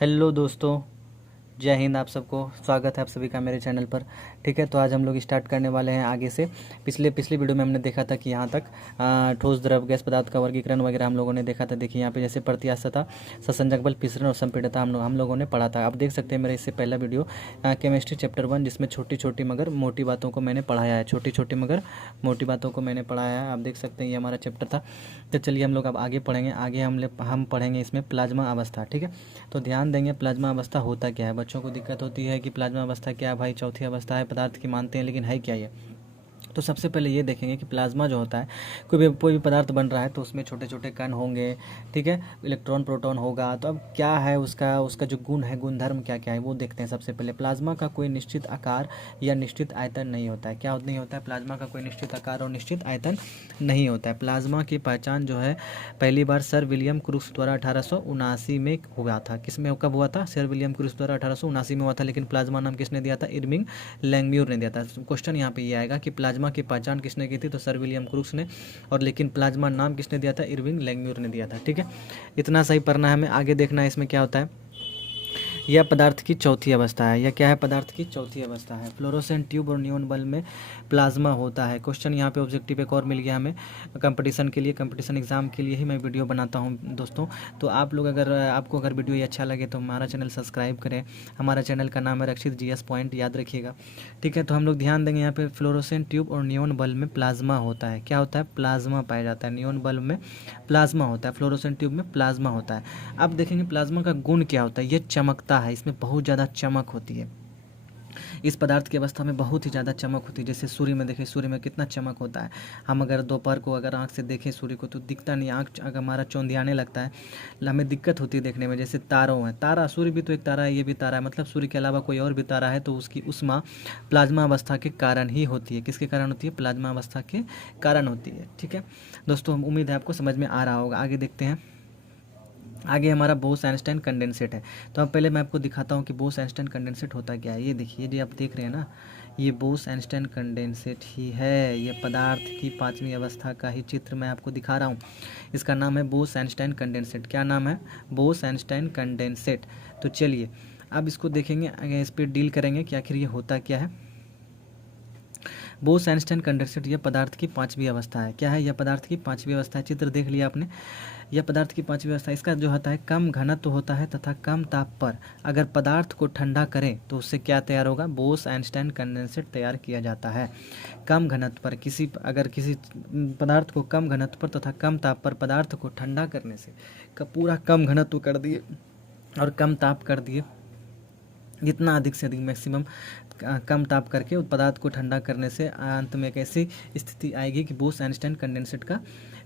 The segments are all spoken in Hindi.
हेलो दोस्तों, जय हिंद। आप सबको स्वागत है आप सभी का मेरे चैनल पर। ठीक है, तो आज हम लोग स्टार्ट करने वाले हैं आगे से। पिछली वीडियो में हमने देखा था कि यहाँ तक ठोस द्रव गैस पदार्थ का वर्गीकरण वगैरह हम लोगों ने देखा था। देखिए यहाँ पे जैसे प्रत्यास्थता, ससंजक बल, पिसरण और संपीड़ितता हम लोगों ने पढ़ा था। आप देख सकते हैं मेरे इससे पहला वीडियो केमिस्ट्री चैप्टर 1, जिसमें छोटी छोटी मगर मोटी बातों को मैंने पढ़ाया है। छोटी छोटी मगर मोटी बातों को मैंने पढ़ाया है। आप देख सकते हैं ये हमारा चैप्टर था। तो चलिए हम लोग अब आगे पढ़ेंगे। आगे हम पढ़ेंगे इसमें प्लाज्मा अवस्था। ठीक है, तो ध्यान देंगे प्लाज्मा अवस्था होता क्या है। बच्चों को दिक्कत होती है कि प्लाज्मा अवस्था क्या है भाई, चौथी अवस्था है पदार्थ की मानते हैं, लेकिन है क्या ये। तो सबसे पहले ये देखेंगे कि प्लाज्मा जो होता है, कोई भी पदार्थ बन रहा है तो उसमें छोटे छोटे कण होंगे। ठीक है, इलेक्ट्रॉन प्रोटॉन होगा। तो अब क्या है उसका जो गुण है, गुणधर्म क्या क्या है वो देखते हैं। सबसे पहले प्लाज्मा का कोई निश्चित आकार या निश्चित आयतन नहीं होता है। क्या नहीं होता है? प्लाज्मा का कोई निश्चित आकार और निश्चित आयतन नहीं होता है। प्लाज्मा की पहचान जो है पहली बार सर विलियम क्रूक्स द्वारा 1879 में हुआ था। किसमें कब हुआ था? सर विलियम क्रूक्स द्वारा 1879 में हुआ था। लेकिन प्लाज्मा नाम किसने दिया था? इरविंग लैंगम्यूर ने दिया था। क्वेश्चन यहाँ पे ये आएगा कि प्लाज्मा की पहचान किसने की थी? तो सर विलियम क्रूक्स ने। और लेकिन प्लाज्मा नाम किसने दिया था? इरविंग लैंगम्यूर ने दिया था। ठीक है, इतना सही पढ़ना है हमें। आगे देखना है इसमें क्या होता है। यह पदार्थ की चौथी अवस्था है। यह क्या है? पदार्थ की चौथी अवस्था है। फ्लोरोसेंट ट्यूब और नियॉन बल्ब में प्लाज्मा होता है। क्वेश्चन यहाँ पे ऑब्जेक्टिव एक और मिल गया हमें कंपटीशन के लिए, कंपटीशन एग्जाम के लिए ही मैं वीडियो बनाता हूँ दोस्तों। तो आप लोग आपको अगर वीडियो ये अच्छा लगे तो हमारा चैनल सब्सक्राइब करें। हमारा चैनल का नाम है रक्षित जीएस पॉइंट, याद रखिएगा। ठीक है, तो हम लोग ध्यान देंगे यहाँ पे फ्लोरोसेंट ट्यूब और नियॉन बल्ब में प्लाज्मा होता है। क्या होता है? प्लाज्मा पाया जाता है। नियॉन बल्ब में प्लाज्मा होता है, फ्लोरोसेंट ट्यूब में प्लाज्मा होता है। अब देखेंगे प्लाज्मा का गुण क्या होता है। ये चमकता है, इसमें बहुत ज़्यादा चमक होती है। इस पदार्थ की अवस्था में बहुत ही ज़्यादा चमक होती है। जैसे सूर्य में देखें, सूर्य में कितना चमक होता है। हम अगर दोपहर को अगर आँख से देखें सूर्य को तो दिखता नहीं, आँख अगर हमारा चौंधियाने लगता है, हमें दिक्कत होती है देखने में। जैसे तारों है, तारा, सूर्य भी तो एक तारा है, ये भी तारा है, मतलब सूर्य के अलावा कोई और भी तारा है तो उसकी उष्मा प्लाज्मा अवस्था के कारण ही होती है। किसके कारण होती है? प्लाज्मा अवस्था के कारण होती है। ठीक है दोस्तों, उम्मीद है आपको समझ में आ रहा होगा। आगे देखते हैं। आगे हमारा बोस आइंस्टाइन कंडेंसेट है। तो अब पहले मैं आपको दिखाता हूँ कि बोस आइंस्टाइन कंडेंसेट होता क्या है। ये देखिए, जो आप देख रहे हैं ना, ये बोस आइंस्टाइन कंडेंसेट ही है। ये पदार्थ की पांचवी अवस्था का ही चित्र मैं आपको दिखा रहा हूँ। इसका नाम है बोस आइंस्टाइन कंडेंसेट। क्या नाम है? Bose Einstein condensate. तो चलिए अब इसको देखेंगे, इस पर डील करेंगे कि आखिर ये होता क्या है। बोस आइंस्टाइन कंडेंसेट यह पदार्थ की पांचवी अवस्था है। क्या है? यह पदार्थ की पांचवी अवस्था है। चित्र देख लिया आपने। यह पदार्थ की पांचवी अवस्था, इसका जो होता है कम घनत्व होता है तथा कम ताप पर अगर पदार्थ को ठंडा करें तो उससे क्या तैयार होगा? बोस आइंस्टाइन कंडेंसेट तैयार किया जाता है। कम घनत्व पर अगर किसी पदार्थ को कम घनत्व पर तथा कम ताप पर पदार्थ को ठंडा करने से पूरा कम घनत्व कर दिए और कम ताप कर दिए, जितना अधिक से अधिक मैक्सिमम कम ताप करके उस पदार्थ को ठंडा करने से अंत में एक ऐसी स्थिति आएगी कि बोस आइंस्टाइन कंडेंसेट का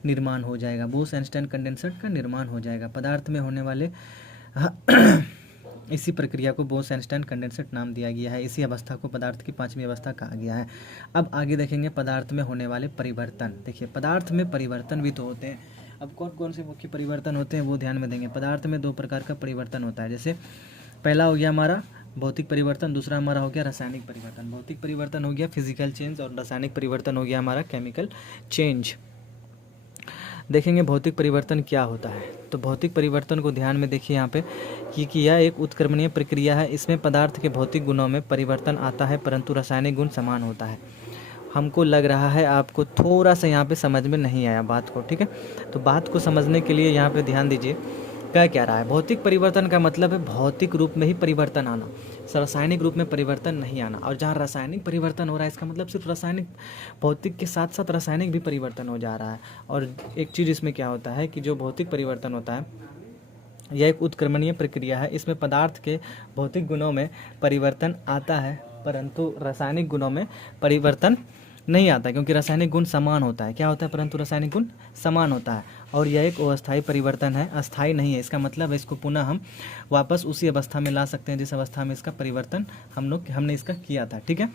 निर्माण हो जाएगा। बोस आइंस्टाइन कंडेंसेट का निर्माण हो जाएगा। पदार्थ में होने वाले इसी प्रक्रिया को बोस आइंस्टाइन कंडेंसेट नाम दिया गया है। इसी अवस्था को पदार्थ की पांचवी अवस्था कहा गया है। अब आगे देखेंगे पदार्थ में होने वाले परिवर्तन। देखिए, पदार्थ में परिवर्तन भी तो होते हैं। अब कौन कौन से मुख्य परिवर्तन होते हैं वो ध्यान में देंगे। पदार्थ में दो प्रकार का परिवर्तन होता है। जैसे पहला हो गया हमारा भौतिक परिवर्तन, दूसरा हमारा हो गया रासायनिक परिवर्तन। भौतिक परिवर्तन हो गया फिजिकल चेंज और रासायनिक परिवर्तन हो गया हमारा केमिकल चेंज। देखेंगे भौतिक परिवर्तन क्या होता है। तो भौतिक परिवर्तन को ध्यान में देखिए यहाँ पे कि यह एक उत्क्रमणीय प्रक्रिया है। इसमें पदार्थ के भौतिक गुणों में परिवर्तन आता है परंतु रासायनिक गुण समान होता है। हमको लग रहा है आपको थोड़ा सा यहाँ पे समझ में नहीं आया बात को। ठीक है, तो बात को समझने के लिए यहाँ पे ध्यान दीजिए क्या रहा है। भौतिक परिवर्तन का मतलब है भौतिक रूप में ही परिवर्तन आना, रासायनिक रूप में परिवर्तन नहीं आना। और जहाँ रासायनिक परिवर्तन हो रहा है इसका मतलब सिर्फ रासायनिक, भौतिक के साथ साथ रासायनिक भी परिवर्तन हो जा रहा है। और एक चीज़ इसमें क्या होता है कि जो भौतिक परिवर्तन होता है यह एक उत्क्रमणीय प्रक्रिया है। इसमें पदार्थ के भौतिक गुणों में परिवर्तन आता है परंतु रासायनिक गुणों में परिवर्तन नहीं आता, क्योंकि रासायनिक गुण समान होता है। क्या होता है? परंतु रासायनिक गुण समान होता है। और यह एक अस्थायी परिवर्तन है, अस्थायी नहीं है। इसका मतलब है इसको पुनः हम वापस उसी अवस्था में ला सकते हैं जिस अवस्था में इसका परिवर्तन हमने इसका किया था। ठीक है,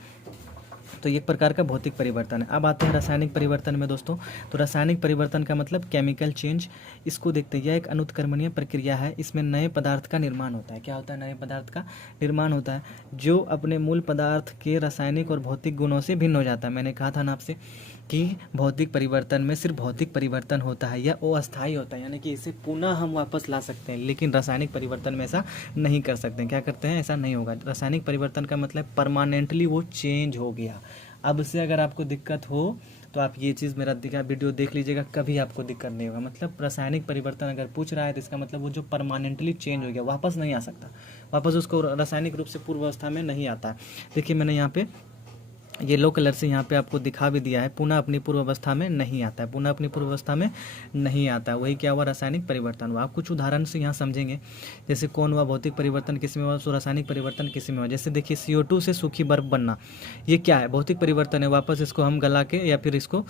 तो एक प्रकार का भौतिक परिवर्तन है। अब आते हैं रासायनिक परिवर्तन में दोस्तों। तो रासायनिक परिवर्तन का मतलब केमिकल चेंज। इसको देखते हैं, यह एक अनुत्क्रमणीय प्रक्रिया है। इसमें नए पदार्थ का निर्माण होता है। क्या होता है? नए पदार्थ का निर्माण होता है जो अपने मूल पदार्थ के रासायनिक और भौतिक गुणों से भिन्न हो जाता है। मैंने कहा था ना आपसे कि भौतिक परिवर्तन में सिर्फ भौतिक परिवर्तन होता है या अस्थायी होता है, यानी कि इसे पुनः हम वापस ला सकते हैं, लेकिन रासायनिक परिवर्तन में ऐसा नहीं कर सकते हैं। क्या करते हैं, ऐसा नहीं होगा। रासायनिक परिवर्तन का मतलब परमानेंटली वो चेंज हो गया। अब से अगर आपको दिक्कत हो तो आप ये चीज़ मेरा वीडियो देख लीजिएगा, कभी आपको दिक्कत नहीं होगा। मतलब रासायनिक परिवर्तन अगर पूछ रहा है तो इसका मतलब वो जो परमानेंटली चेंज हो गया, वापस नहीं आ सकता, वापस उसको रासायनिक रूप से पूर्व अवस्था में नहीं आता। देखिए मैंने यहाँ पे येलो कलर से यहाँ पे आपको दिखा भी दिया है, पुनः अपनी पूर्व अवस्था में नहीं आता है, पुनः अपनी पूर्व अवस्था में नहीं आता है। वही क्या हुआ, रासायनिक परिवर्तन हुआ। आप कुछ उदाहरण से यहाँ समझेंगे, जैसे कौन हुआ, भौतिक परिवर्तन किस में हुआ, सो रासायनिक परिवर्तन किस में हुआ। जैसे देखिए CO2 से सूखी बर्फ बनना, ये क्या है, भौतिक परिवर्तन है। वापस इसको हम गला के या फिर इसको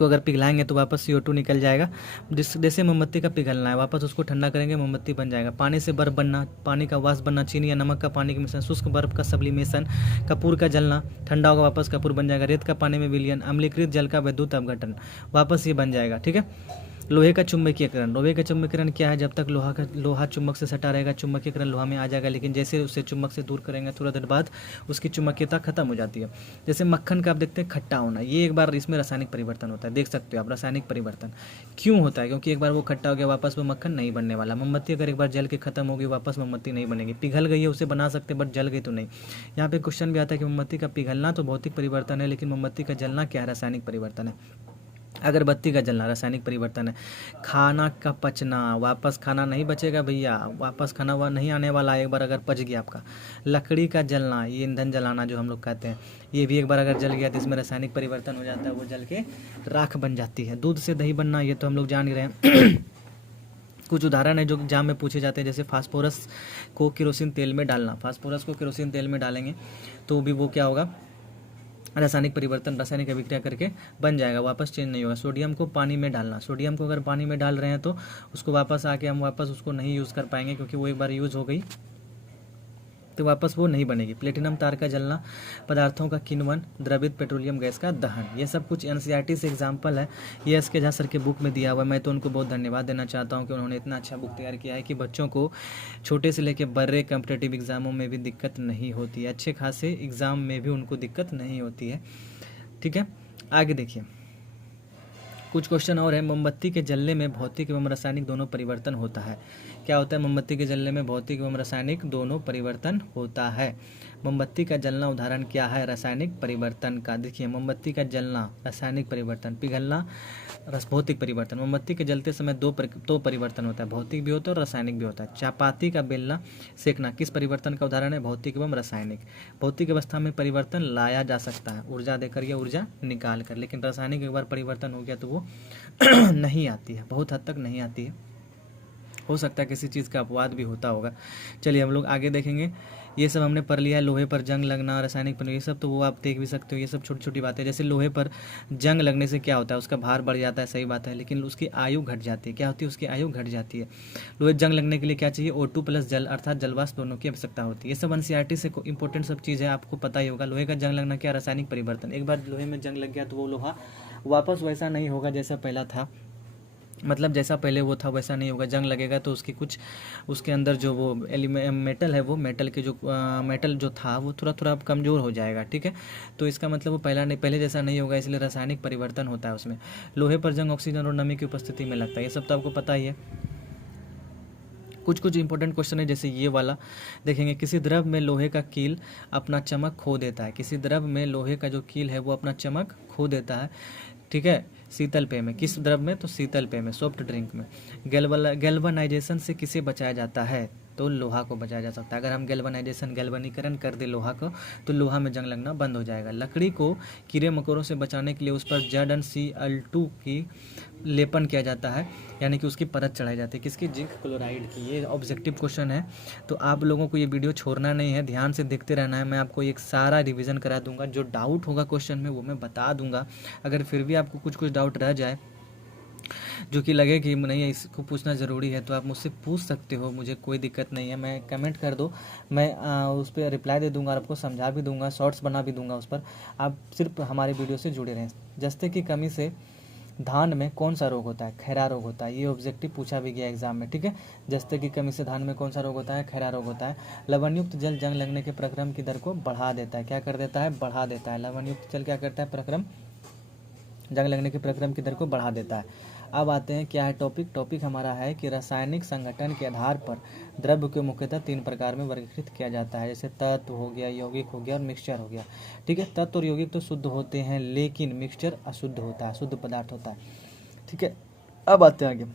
अगर पिघलाएंगे तो वापस CO2 निकल जाएगा। जैसे मोमबत्ती का पिघलना है, वापस उसको ठंडा करेंगे, मोमबत्ती बन जाएगा। पानी से बर्फ बनना, पानी का वाष्प बनना, चीनी या नमक का पानी के मिश्रण, शुष्क बर्फ का सब्लिमेशन, कपूर का जलना, ठंडा होगा वापस कपूर बन जाएगा। रेत का पानी में विलयन, अम्लीकृत जल का विद्युत अपघटन, वापस ये बन जाएगा। ठीक है। लोहे का चुंबकीयकरण, लोहे का चुंबकीकरण क्या है, जब तक लोहा चुंबक से सटा रहेगा चुंबकीयकरण लोहा में आ जाएगा, लेकिन जैसे उससे चुंबक से दूर करेंगे थोड़ा देर बाद उसकी चुंबकीयता खत्म हो जाती है। जैसे मक्खन का आप देखते हैं खट्टा होना, ये एक बार इसमें रासायनिक परिवर्तन होता है। देख सकते हो आप रासायनिक परिवर्तन क्यों होता है, क्योंकि एक बार वो खट्टा हो गया वापस वो मक्खन नहीं बनने वाला। मोमबत्ती अगर एक बार जल के खत्म होगी वापस मोमबत्ती नहीं बनेगी। पिघल गई है उसे बना सकते बट जल गई तो नहीं। यहाँ पे क्वेश्चन भी आता है कि मोमबत्ती का पिघलना तो भौतिक परिवर्तन है, लेकिन मोमबत्ती का जलना क्या है, रासायनिक परिवर्तन है। अगरबत्ती का जलना रासायनिक परिवर्तन है। खाना का पचना, वापस खाना नहीं बचेगा भैया, वापस खाना वह नहीं आने वाला है एक बार अगर पच गया आपका। लकड़ी का जलना, ये ईंधन जलाना जो हम लोग कहते हैं, ये भी एक बार अगर जल गया तो इसमें रासायनिक परिवर्तन हो जाता है, वो जल के राख बन जाती है। दूध से दही बनना, ये तो हम लोग जान ही रहे हैं। कुछ उदाहरण है जो एग्जाम में पूछे जाते हैं, जैसे फास्फोरस को केरोसिन तेल में डालना, फास्फोरस को केरोसिन तेल में डालेंगे तो भी वो क्या होगा, रासायनिक परिवर्तन, रासायनिक अभिक्रिया करके बन जाएगा, वापस चेंज नहीं होगा। सोडियम को पानी में डालना, सोडियम को अगर पानी में डाल रहे हैं तो उसको वापस आके हम वापस उसको नहीं यूज़ कर पाएंगे, क्योंकि वो एक बार यूज़ हो गई तो वापस वो नहीं बनेगी। प्लेटिनम तार का जलना, पदार्थों का किण्वन, द्रवित पेट्रोलियम गैस का दहन, ये सब कुछ NCERT से एग्जाम्पल है। ये SK झा सर के बुक में दिया हुआ है। मैं तो उनको बहुत धन्यवाद देना चाहता हूँ कि उन्होंने इतना अच्छा बुक तैयार किया है कि बच्चों को छोटे से लेकर बड़े कॉम्पिटेटिव एग्जामों में भी दिक्कत नहीं होती है, अच्छे खासे एग्जाम में भी उनको दिक्कत नहीं होती है। ठीक है, आगे देखिए कुछ क्वेश्चन और है। मोमबत्ती के जलने में भौतिक एवं रासायनिक दोनों परिवर्तन होता है। क्या होता है, मोमबत्ती के जलने में भौतिक एवं रासायनिक दोनों परिवर्तन होता है। मोमबत्ती का जलना उदाहरण क्या है रासायनिक परिवर्तन का। देखिए मोमबत्ती का जलना रासायनिक परिवर्तन, पिघलना भौतिक परिवर्तन। मोमबत्ती के जलते समय दो परिवर्तन होता है, भौतिक भी होता है और रासायनिक भी होता है। चपाती का बेलना सेकना किस परिवर्तन का उदाहरण है, भौतिक एवं रासायनिक। भौतिक अवस्था में परिवर्तन लाया जा सकता है ऊर्जा देकर या ऊर्जा निकाल कर, लेकिन रासायनिक एक बार परिवर्तन हो गया तो वो नहीं आती है, बहुत हद तक नहीं आती है। हो सकता है किसी चीज़ का अपवाद भी होता होगा। चलिए हम लोग आगे देखेंगे। ये सब हमने पढ़ लिया है, लोहे पर जंग लगना, रासायनिक पर, ये सब तो वो आप देख भी सकते हो। ये सब छोटी छोटी बातें, जैसे लोहे पर जंग लगने से क्या होता है, उसका भार बढ़ जाता है, सही बात है, लेकिन उसकी आयु घट जाती है। क्या होती है, उसकी आयु घट जाती है। लोहे जंग लगने के लिए क्या चाहिए, O2 प्लस जल अर्थात जलवाष्प दोनों की आवश्यकता होती है। ये सब NCERT से इंपॉर्टेंट सब चीज़ है, आपको पता ही होगा। लोहे का जंग लगना क्या, रासायनिक परिवर्तन। एक बार लोहे में जंग लग गया तो वो लोहा वापस वैसा नहीं होगा जैसा पहला था, मतलब जैसा पहले वो था वैसा नहीं होगा। जंग लगेगा तो उसकी कुछ उसके अंदर जो वो मेटल है, वो मेटल के जो मेटल जो था वो थोड़ा थोड़ा कमज़ोर हो जाएगा। ठीक है, तो इसका मतलब वो पहले जैसा नहीं होगा, इसलिए रासायनिक परिवर्तन होता है उसमें। लोहे पर जंग ऑक्सीजन और नमी की उपस्थिति में लगता है, ये सब तो आपको पता ही है। कुछ इंपॉर्टेंट क्वेश्चन है, जैसे ये वाला देखेंगे। किसी द्रव में लोहे का कील अपना चमक खो देता है, किसी द्रव में लोहे का जो कील है वो अपना चमक खो देता है। ठीक है, शीतल पेय में, किस द्रव में, तो शीतल पेय में, सॉफ्ट ड्रिंक में। गैल्वनाइजेशन से किसे बचाया जाता है, तो लोहा को बचाया जा सकता है। अगर हम गैल्वनीकरण कर दे लोहा को तो लोहा में जंग लगना बंद हो जाएगा। लकड़ी को कीड़े मकोड़ों से बचाने के लिए उस पर ZnCl2 की लेपन किया जाता है, यानी कि उसकी परत चढ़ाई जाती है, किसकी, जिंक क्लोराइड की। ये ऑब्जेक्टिव क्वेश्चन है, तो आप लोगों को ये वीडियो छोड़ना नहीं है, ध्यान से देखते रहना है। मैं आपको एक सारा रिवीजन करा दूंगा, जो डाउट होगा क्वेश्चन में वो मैं बता दूंगा। अगर फिर भी आपको कुछ डाउट रह जाए, जो कि लगे कि नहीं इसको पूछना ज़रूरी है, तो आप मुझसे पूछ सकते हो, मुझे कोई दिक्कत नहीं है। मैं कमेंट कर दो, मैं उस पर रिप्लाई दे दूंगा और आपको समझा भी दूंगा, शॉर्ट्स बना भी दूंगा उस पर। आप सिर्फ हमारे वीडियो से जुड़े रहें। जस्ते की कमी से धान में कौन सा रोग होता है, खैरा रोग होता है। ये ऑब्जेक्टिव पूछा भी गया एग्जाम में। ठीक है, जस्ते की कमी से धान में कौन सा रोग होता है, खैरा रोग होता है। लवणयुक्त जल जंग लगने के प्रक्रम की दर को बढ़ा देता है, क्या कर देता है, बढ़ा देता है। लवणयुक्त जल क्या करता है, प्रक्रम जंग लगने के प्रक्रम की दर को बढ़ा देता है। अब आते हैं क्या है टॉपिक हमारा है कि रासायनिक संगठन के आधार पर द्रव्य को मुख्यतः 3 प्रकार में वर्गीकृत किया जाता है, जैसे तत्व हो गया, यौगिक हो गया और मिक्सचर हो गया। ठीक है, तत्व और यौगिक तो शुद्ध होते हैं, लेकिन मिक्सचर अशुद्ध होता है, शुद्ध पदार्थ होता है। ठीक है, अब आते हैं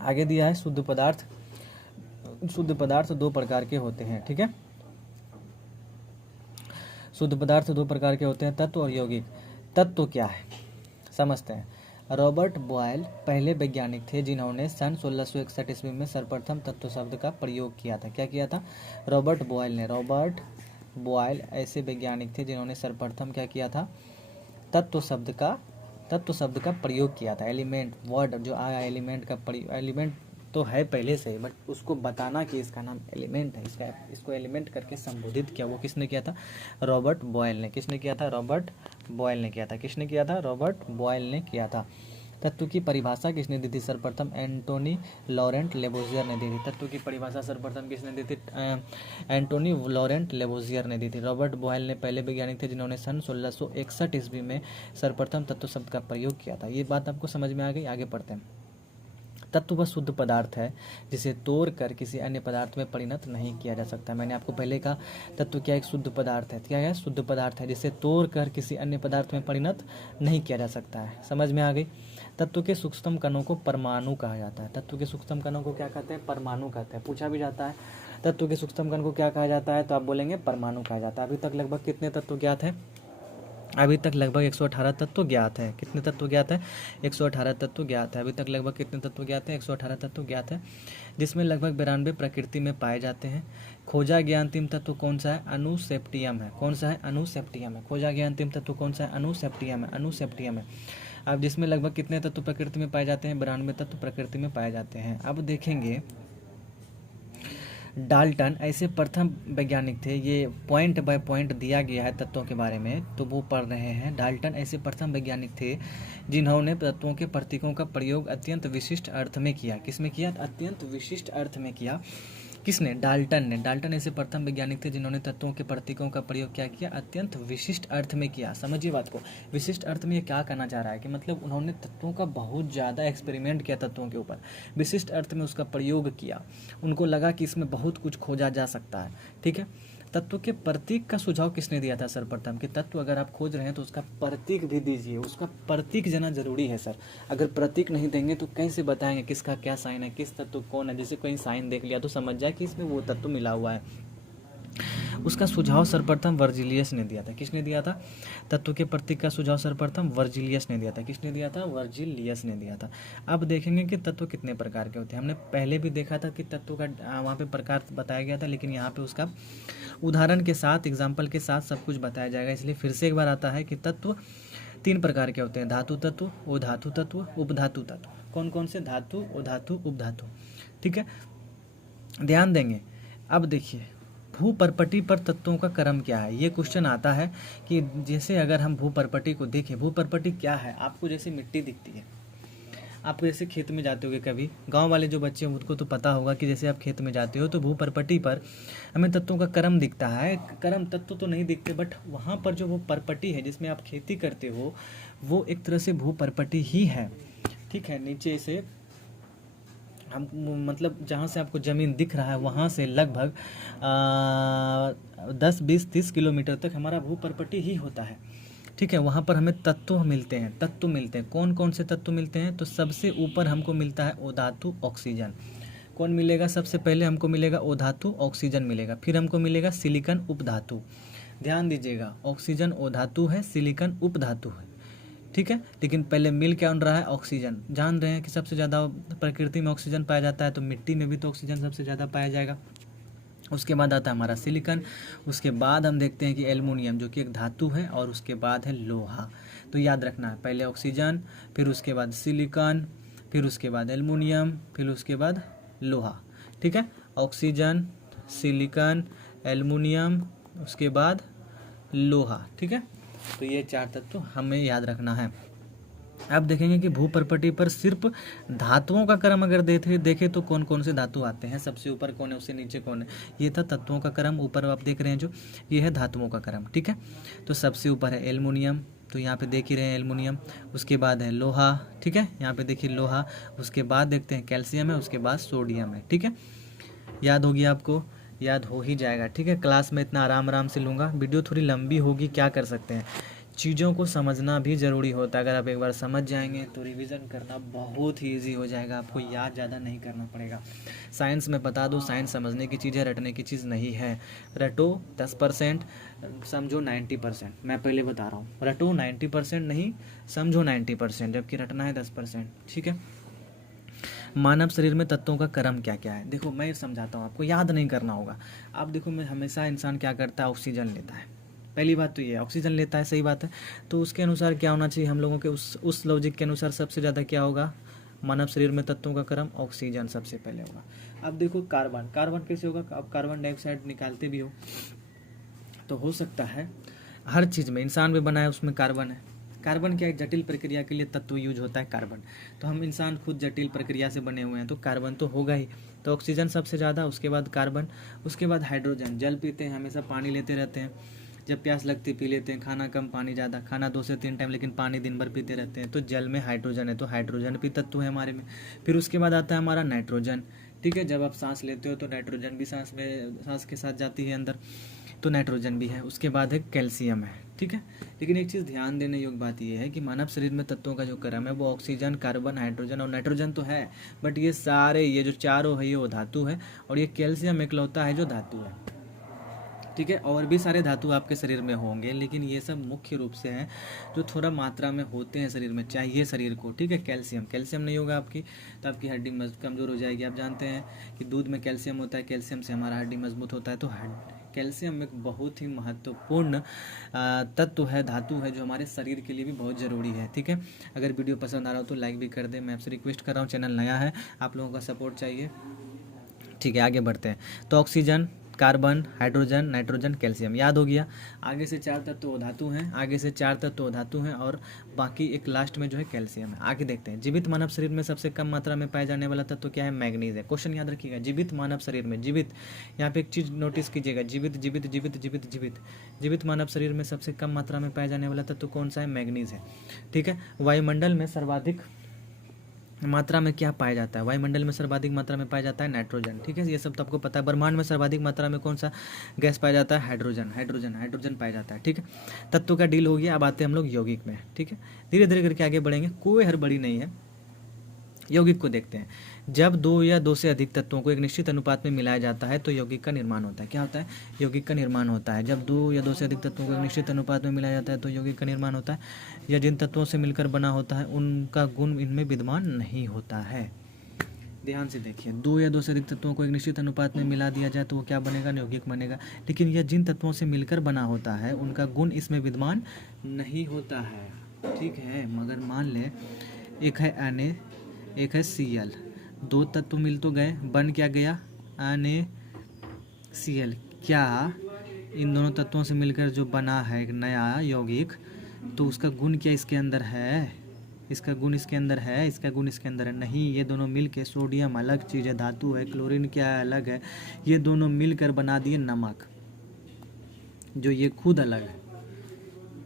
आगे दिया है शुद्ध पदार्थ 2 प्रकार के होते हैं। ठीक है, शुद्ध पदार्थ 2 प्रकार के होते हैं, तत्व और यौगिक। तत्व क्या है समझते हैं। रॉबर्ट बॉयल पहले वैज्ञानिक थे जिन्होंने सन 1661 ईस्वी में सर्वप्रथम तत्व शब्द का प्रयोग किया था। क्या किया था? रॉबर्ट बॉयल ऐसे वैज्ञानिक थे जिन्होंने सर्वप्रथम क्या किया था? तत्व शब्द का प्रयोग किया था। एलिमेंट वर्ड जो आया, एलिमेंट तो है पहले से, बट उसको बताना कि इसका नाम एलिमेंट है, इसको एलिमेंट करके संबोधित किया, वो किसने किया था? रॉबर्ट बॉयल ने। किसने किया था? रॉबर्ट बॉयल ने किया था। किसने किया था? रॉबर्ट बॉयल ने किया था। तत्व की परिभाषा किसने दी थी? सर्वप्रथम एंटोनी लॉरेंट लेबोजियर ने दी थी। तत्व की परिभाषा सर्वप्रथम किसने दी थी? एंटोनी लॉरेंट लेबोजियर ने दी थी। रॉबर्ट बॉयल ने पहले वैज्ञानिक थे जिन्होंने सन 1661 ईस्वी में सर्वप्रथम तत्व शब्द का प्रयोग किया था। ये बात आपको समझ में आ गई? आगे पढ़ते हैं। तत्व वह शुद्ध पदार्थ है जिसे तोड़कर किसी अन्य पदार्थ में परिणत नहीं किया जा सकता। मैंने आपको पहले कहा तत्व क्या एक शुद्ध पदार्थ है। क्या है? शुद्ध पदार्थ है जिसे तोड़कर किसी अन्य पदार्थ में परिणत नहीं किया जा सकता है। समझ में आ गई? तत्व के सूक्ष्म कणों को परमाणु कहा जाता है। तत्व के सूक्ष्म कणों को क्या कहते हैं? परमाणु कहते हैं। पूछा भी जाता है तत्व के सूक्ष्म कण को क्या कहा जाता है, तो आप बोलेंगे परमाणु कहा जाता है। अभी तक लगभग कितने तत्व ज्ञात हैं? अभी तक लगभग 118 तत्व ज्ञात है। कितने तत्व ज्ञात है? 118 तत्व ज्ञात है। अभी तक लगभग कितने तत्व ज्ञात है? 118 तत्व ज्ञात है, जिसमें लगभग 92 प्रकृति में पाए जाते हैं। खोजा गया अंतिम तत्व कौन सा है? अनुसेप्टियम है। कौन सा है? अनुसेप्टियम है। खोजा गया अंतिम तत्व कौन सा है? अनुसेप्टियम है। अब जिसमें लगभग कितने तत्व प्रकृति में पाए जाते हैं? 92 तत्व प्रकृति में पाए जाते हैं। अब देखेंगे डाल्टन ऐसे प्रथम वैज्ञानिक थे, ये पॉइंट बाय पॉइंट दिया गया है तत्वों के बारे में, तो वो पढ़ रहे हैं। डाल्टन ऐसे प्रथम वैज्ञानिक थे जिन्होंने तत्वों के प्रतीकों का प्रयोग अत्यंत विशिष्ट अर्थ में किया। किसमें किया? अत्यंत विशिष्ट अर्थ में किया। किसने? डाल्टन ने। डाल्टन ऐसे प्रथम वैज्ञानिक थे जिन्होंने तत्वों के प्रतीकों का प्रयोग क्या किया? अत्यंत विशिष्ट अर्थ में किया। समझिए बात को, विशिष्ट अर्थ में ये क्या कहना चाह रहा है कि मतलब उन्होंने तत्वों का बहुत ज़्यादा एक्सपेरिमेंट किया तत्वों के ऊपर, विशिष्ट अर्थ में उसका प्रयोग किया। उनको लगा कि इसमें बहुत कुछ खोजा जा सकता है। ठीक है, तत्व के प्रतीक का सुझाव किसने दिया था? सर्वप्रथम कि तत्व अगर आप खोज रहे हैं तो उसका प्रतीक भी दीजिए। उसका प्रतीक देना जरूरी है सर। अगर प्रतीक नहीं देंगे तो कैसे बताएंगे किसका क्या साइन है, किस तत्व कौन है? जैसे कोई साइन देख लिया तो समझ जाए कि इसमें वो तत्व मिला हुआ है। उसका सुझाव सर्वप्रथम वर्जिलियस ने दिया था। किसने दिया था? तत्व के प्रतीक का सुझाव सर्वप्रथम वर्जिलियस ने दिया था। किसने दिया था? वर्जिलियस ने दिया था। अब देखेंगे कि तत्व कितने प्रकार के होते हैं। हमने पहले भी देखा था कि तत्व का वहाँ पे प्रकार बताया गया था, लेकिन यहाँ पे उसका उदाहरण के साथ, एग्जाम्पल के साथ सब कुछ बताया जाएगा। इसलिए फिर से एक बार आता है कि तत्व 3 प्रकार के होते हैं, धातु तत्व, अधातु तत्व, उपधातु तत्व। कौन कौन से? धातु, अधातु, उपधातु। ठीक है, ध्यान देंगे। अब देखिए भूपर्पटी पर तत्वों का क्रम क्या है। ये क्वेश्चन आता है कि जैसे अगर हम भूपर्पटी को देखें, भूपर्पटी क्या है? आपको जैसे मिट्टी दिखती है, आप जैसे खेत में जाते होगे कभी, गांव वाले जो बच्चे हैं उनको तो पता होगा कि जैसे आप खेत में जाते हो तो भूपर्पटी पर हमें तत्वों का क्रम दिखता है। क्रम तत्व तो नहीं दिखते, बट वहाँ पर जो वो परपटी है जिसमें आप खेती करते हो वो एक तरह से भूपर्पटी ही है। ठीक है, नीचे से हम मतलब जहाँ से आपको ज़मीन दिख रहा है वहाँ से लगभग 10, 20, 30 किलोमीटर तक हमारा भूपर्पटी ही होता है। ठीक है, वहाँ पर हमें तत्व मिलते हैं। कौन कौन से तत्व मिलते हैं? तो सबसे ऊपर हमको मिलता है ओधातु ऑक्सीजन। कौन मिलेगा? सबसे पहले हमको मिलेगा ओधातु ऑक्सीजन मिलेगा, फिर हमको मिलेगा सिलिकन उपधातु। ध्यान दीजिएगा, ऑक्सीजन ओधातु है, सिलिकन उपधातु है। ठीक है, लेकिन पहले मिल क्या बन रहा है? ऑक्सीजन। जान रहे हैं कि सबसे ज़्यादा प्रकृति में ऑक्सीजन पाया जाता है, तो मिट्टी में भी तो ऑक्सीजन सबसे ज़्यादा पाया जाएगा। उसके बाद आता है हमारा सिलिकन, उसके बाद हम देखते हैं कि एल्युमिनियम जो कि एक धातु है, और उसके बाद है लोहा। तो याद रखना है, पहले ऑक्सीजन, फिर उसके बाद सिलिकन, फिर उसके बाद एल्युमिनियम, फिर उसके बाद लोहा। ठीक है, ऑक्सीजन, सिलिकन, एल्युमिनियम, उसके बाद लोहा। ठीक है, तो ये 4 तत्व हमें याद रखना है। अब देखेंगे कि भूपर्पटी पर सिर्फ धातुओं का क्रम अगर देखें तो कौन कौन से धातु आते हैं, सबसे ऊपर कौन है, उससे नीचे कौन है। ये था तत्वों का क्रम। ऊपर आप देख रहे हैं जो ये है धातुओं का क्रम। ठीक है, तो सबसे ऊपर है एल्युमिनियम, तो यहाँ पे देख ही रहे हैं एल्युमिनियम, उसके बाद है लोहा, ठीक है, यहाँ पे देखिए लोहा, उसके बाद देखते हैं कैल्शियम है, उसके बाद सोडियम है, ठीक है। याद होगी आपको, याद हो ही जाएगा, ठीक है। क्लास में इतना आराम आराम से लूँगा, वीडियो थोड़ी लंबी होगी, क्या कर सकते हैं, चीज़ों को समझना भी ज़रूरी होता है। अगर आप एक बार समझ जाएंगे तो रिवीजन करना बहुत ही ईजी हो जाएगा, आपको याद ज़्यादा नहीं करना पड़ेगा। साइंस में बता दो, साइंस समझने की चीज़ है, रटने की चीज़ नहीं है। रटो 10%, समझो 90%। मैं पहले बता रहा हूँ, रटो 90% नहीं, समझो 90%, जबकि रटना है 10%, ठीक है। मानव शरीर में तत्वों का क्रम क्या क्या है, देखो मैं समझाता हूँ, आपको याद नहीं करना होगा। आप देखो, मैं हमेशा इंसान क्या करता है, ऑक्सीजन लेता है, पहली बात तो ये है, ऑक्सीजन लेता है, सही बात है। तो उसके अनुसार क्या होना चाहिए हम लोगों के, उस लॉजिक के अनुसार सबसे ज़्यादा क्या होगा, मानव शरीर में तत्वों का क्रम ऑक्सीजन सबसे पहले होगा। अब देखो कार्बन, कार्बन कैसे होगा, अब कार्बन डाइऑक्साइड निकालते भी हो तो हो सकता है हर चीज़ में, इंसान भी बना है उसमें कार्बन है। कार्बन क्या है, जटिल प्रक्रिया के लिए तत्व यूज होता है कार्बन, तो हम इंसान खुद जटिल प्रक्रिया से बने हुए हैं, तो कार्बन तो होगा ही। तो ऑक्सीजन सबसे ज़्यादा, उसके बाद कार्बन, उसके बाद हाइड्रोजन। जल पीते हैं, हमेशा पानी लेते रहते हैं, जब प्यास लगती पी लेते हैं, खाना कम पानी ज़्यादा, खाना 2 से 3 टाइम लेकिन पानी दिन भर पीते रहते हैं, तो जल में हाइड्रोजन है, तो हाइड्रोजन भी तत्व है हमारे में। फिर उसके बाद आता है हमारा नाइट्रोजन, ठीक है, जब आप सांस लेते हो तो नाइट्रोजन भी सांस के साथ जाती है अंदर, तो नाइट्रोजन भी है। उसके बाद है कैल्शियम है, ठीक है। लेकिन एक चीज़ ध्यान देने योग्य बात यह है कि मानव शरीर में तत्वों का जो क्रम है वो ऑक्सीजन, कार्बन, हाइड्रोजन और नाइट्रोजन तो है, बट ये सारे, ये जो चारों है ये वो धातु है, और ये कैल्शियम इकलौता है जो धातु है, ठीक है। और भी सारे धातु आपके शरीर में होंगे, लेकिन ये सब मुख्य रूप से हैं जो थोड़ा मात्रा में होते हैं शरीर में, चाहिए शरीर को, ठीक है। कैल्शियम, कैल्शियम नहीं होगा आपकी तो आपकी हड्डी कमज़ोर हो जाएगी। आप जानते हैं कि दूध में कैल्शियम होता है, कैल्शियम से हमारा हड्डी मजबूत होता है। तो कैल्शियम एक बहुत ही महत्वपूर्ण तत्व है, धातु है, जो हमारे शरीर के लिए भी बहुत ज़रूरी है, ठीक है। अगर वीडियो पसंद आ रहा हो तो लाइक भी कर दें, मैं आपसे रिक्वेस्ट कर रहा हूँ, चैनल नया है, आप लोगों का सपोर्ट चाहिए, ठीक है। आगे बढ़ते हैं, तो oxygen, carbon, hydrogen, nitrogen, calcium याद हो गया। आगे से 4 तत्व धातु हैं, आगे से 4 तत्व धातु हैं, और बाकी एक लास्ट में जो है कैल्शियम है। आगे देखते हैं, जीवित मानव शरीर में सबसे कम मात्रा में पाया जाने वाला तत्व क्या है, मैग्नीज है। क्वेश्चन याद रखिएगा, जीवित मानव शरीर में, जीवित, यहाँ पे एक चीज़ नोटिस कीजिएगा, जीवित जीवित जीवित जीवित जीवित जीवित मानव शरीर में सबसे कम मात्रा में पाया जाने वाला तत्व कौन सा है, मैग्नीज है, ठीक है। वायुमंडल में सर्वाधिक मात्रा में क्या पाया जाता है, वायुमंडल में सर्वाधिक मात्रा में पाया जाता है नाइट्रोजन, ठीक है, ये सब तो आपको पता है। ब्रह्मांड में सर्वाधिक मात्रा में कौन सा गैस पाया जाता है, हाइड्रोजन, हाइड्रोजन हाइड्रोजन पाया जाता है, ठीक है। तत्व का डील हो गया। अब आते हैं हम लोग यौगिक में, ठीक है, धीरे धीरे करके आगे बढ़ेंगे, कोई हड़बड़ी नहीं है। यौगिक को देखते हैं, जब 2 या 2 से अधिक तत्वों को एक निश्चित अनुपात में मिलाया जाता है तो यौगिक का निर्माण होता है। क्या होता है, यौगिक का निर्माण होता है। जब 2 या 2 से अधिक तत्वों को एक निश्चित अनुपात में मिलाया जाता है तो यौगिक का निर्माण होता है। या जिन तत्वों से मिलकर बना होता है उनका गुण इनमें विद्यमान नहीं होता है। ध्यान से देखिए, 2 या 2 से अधिक तत्वों को एक निश्चित अनुपात में मिला दिया जाए तो वो क्या बनेगा, यौगिक बनेगा। लेकिन यह जिन तत्वों से मिलकर बना होता है उनका गुण इसमें विद्यमान नहीं होता है, ठीक है। मगर मान लें एक है Na, एक है Cl, 2 तत्व मिल तो गए, बन क्या गया, NaCl। क्या इन दोनों तत्वों से मिलकर जो बना है एक नया यौगिक, तो उसका गुण क्या इसके अंदर है, इसका गुण इसके अंदर है, इसका गुण इसके अंदर है, नहीं। ये दोनों मिल के, सोडियम अलग चीज़ है, धातु है, क्लोरीन क्या है, अलग है, ये दोनों मिलकर बना दिए नमक, जो ये खुद अलग है,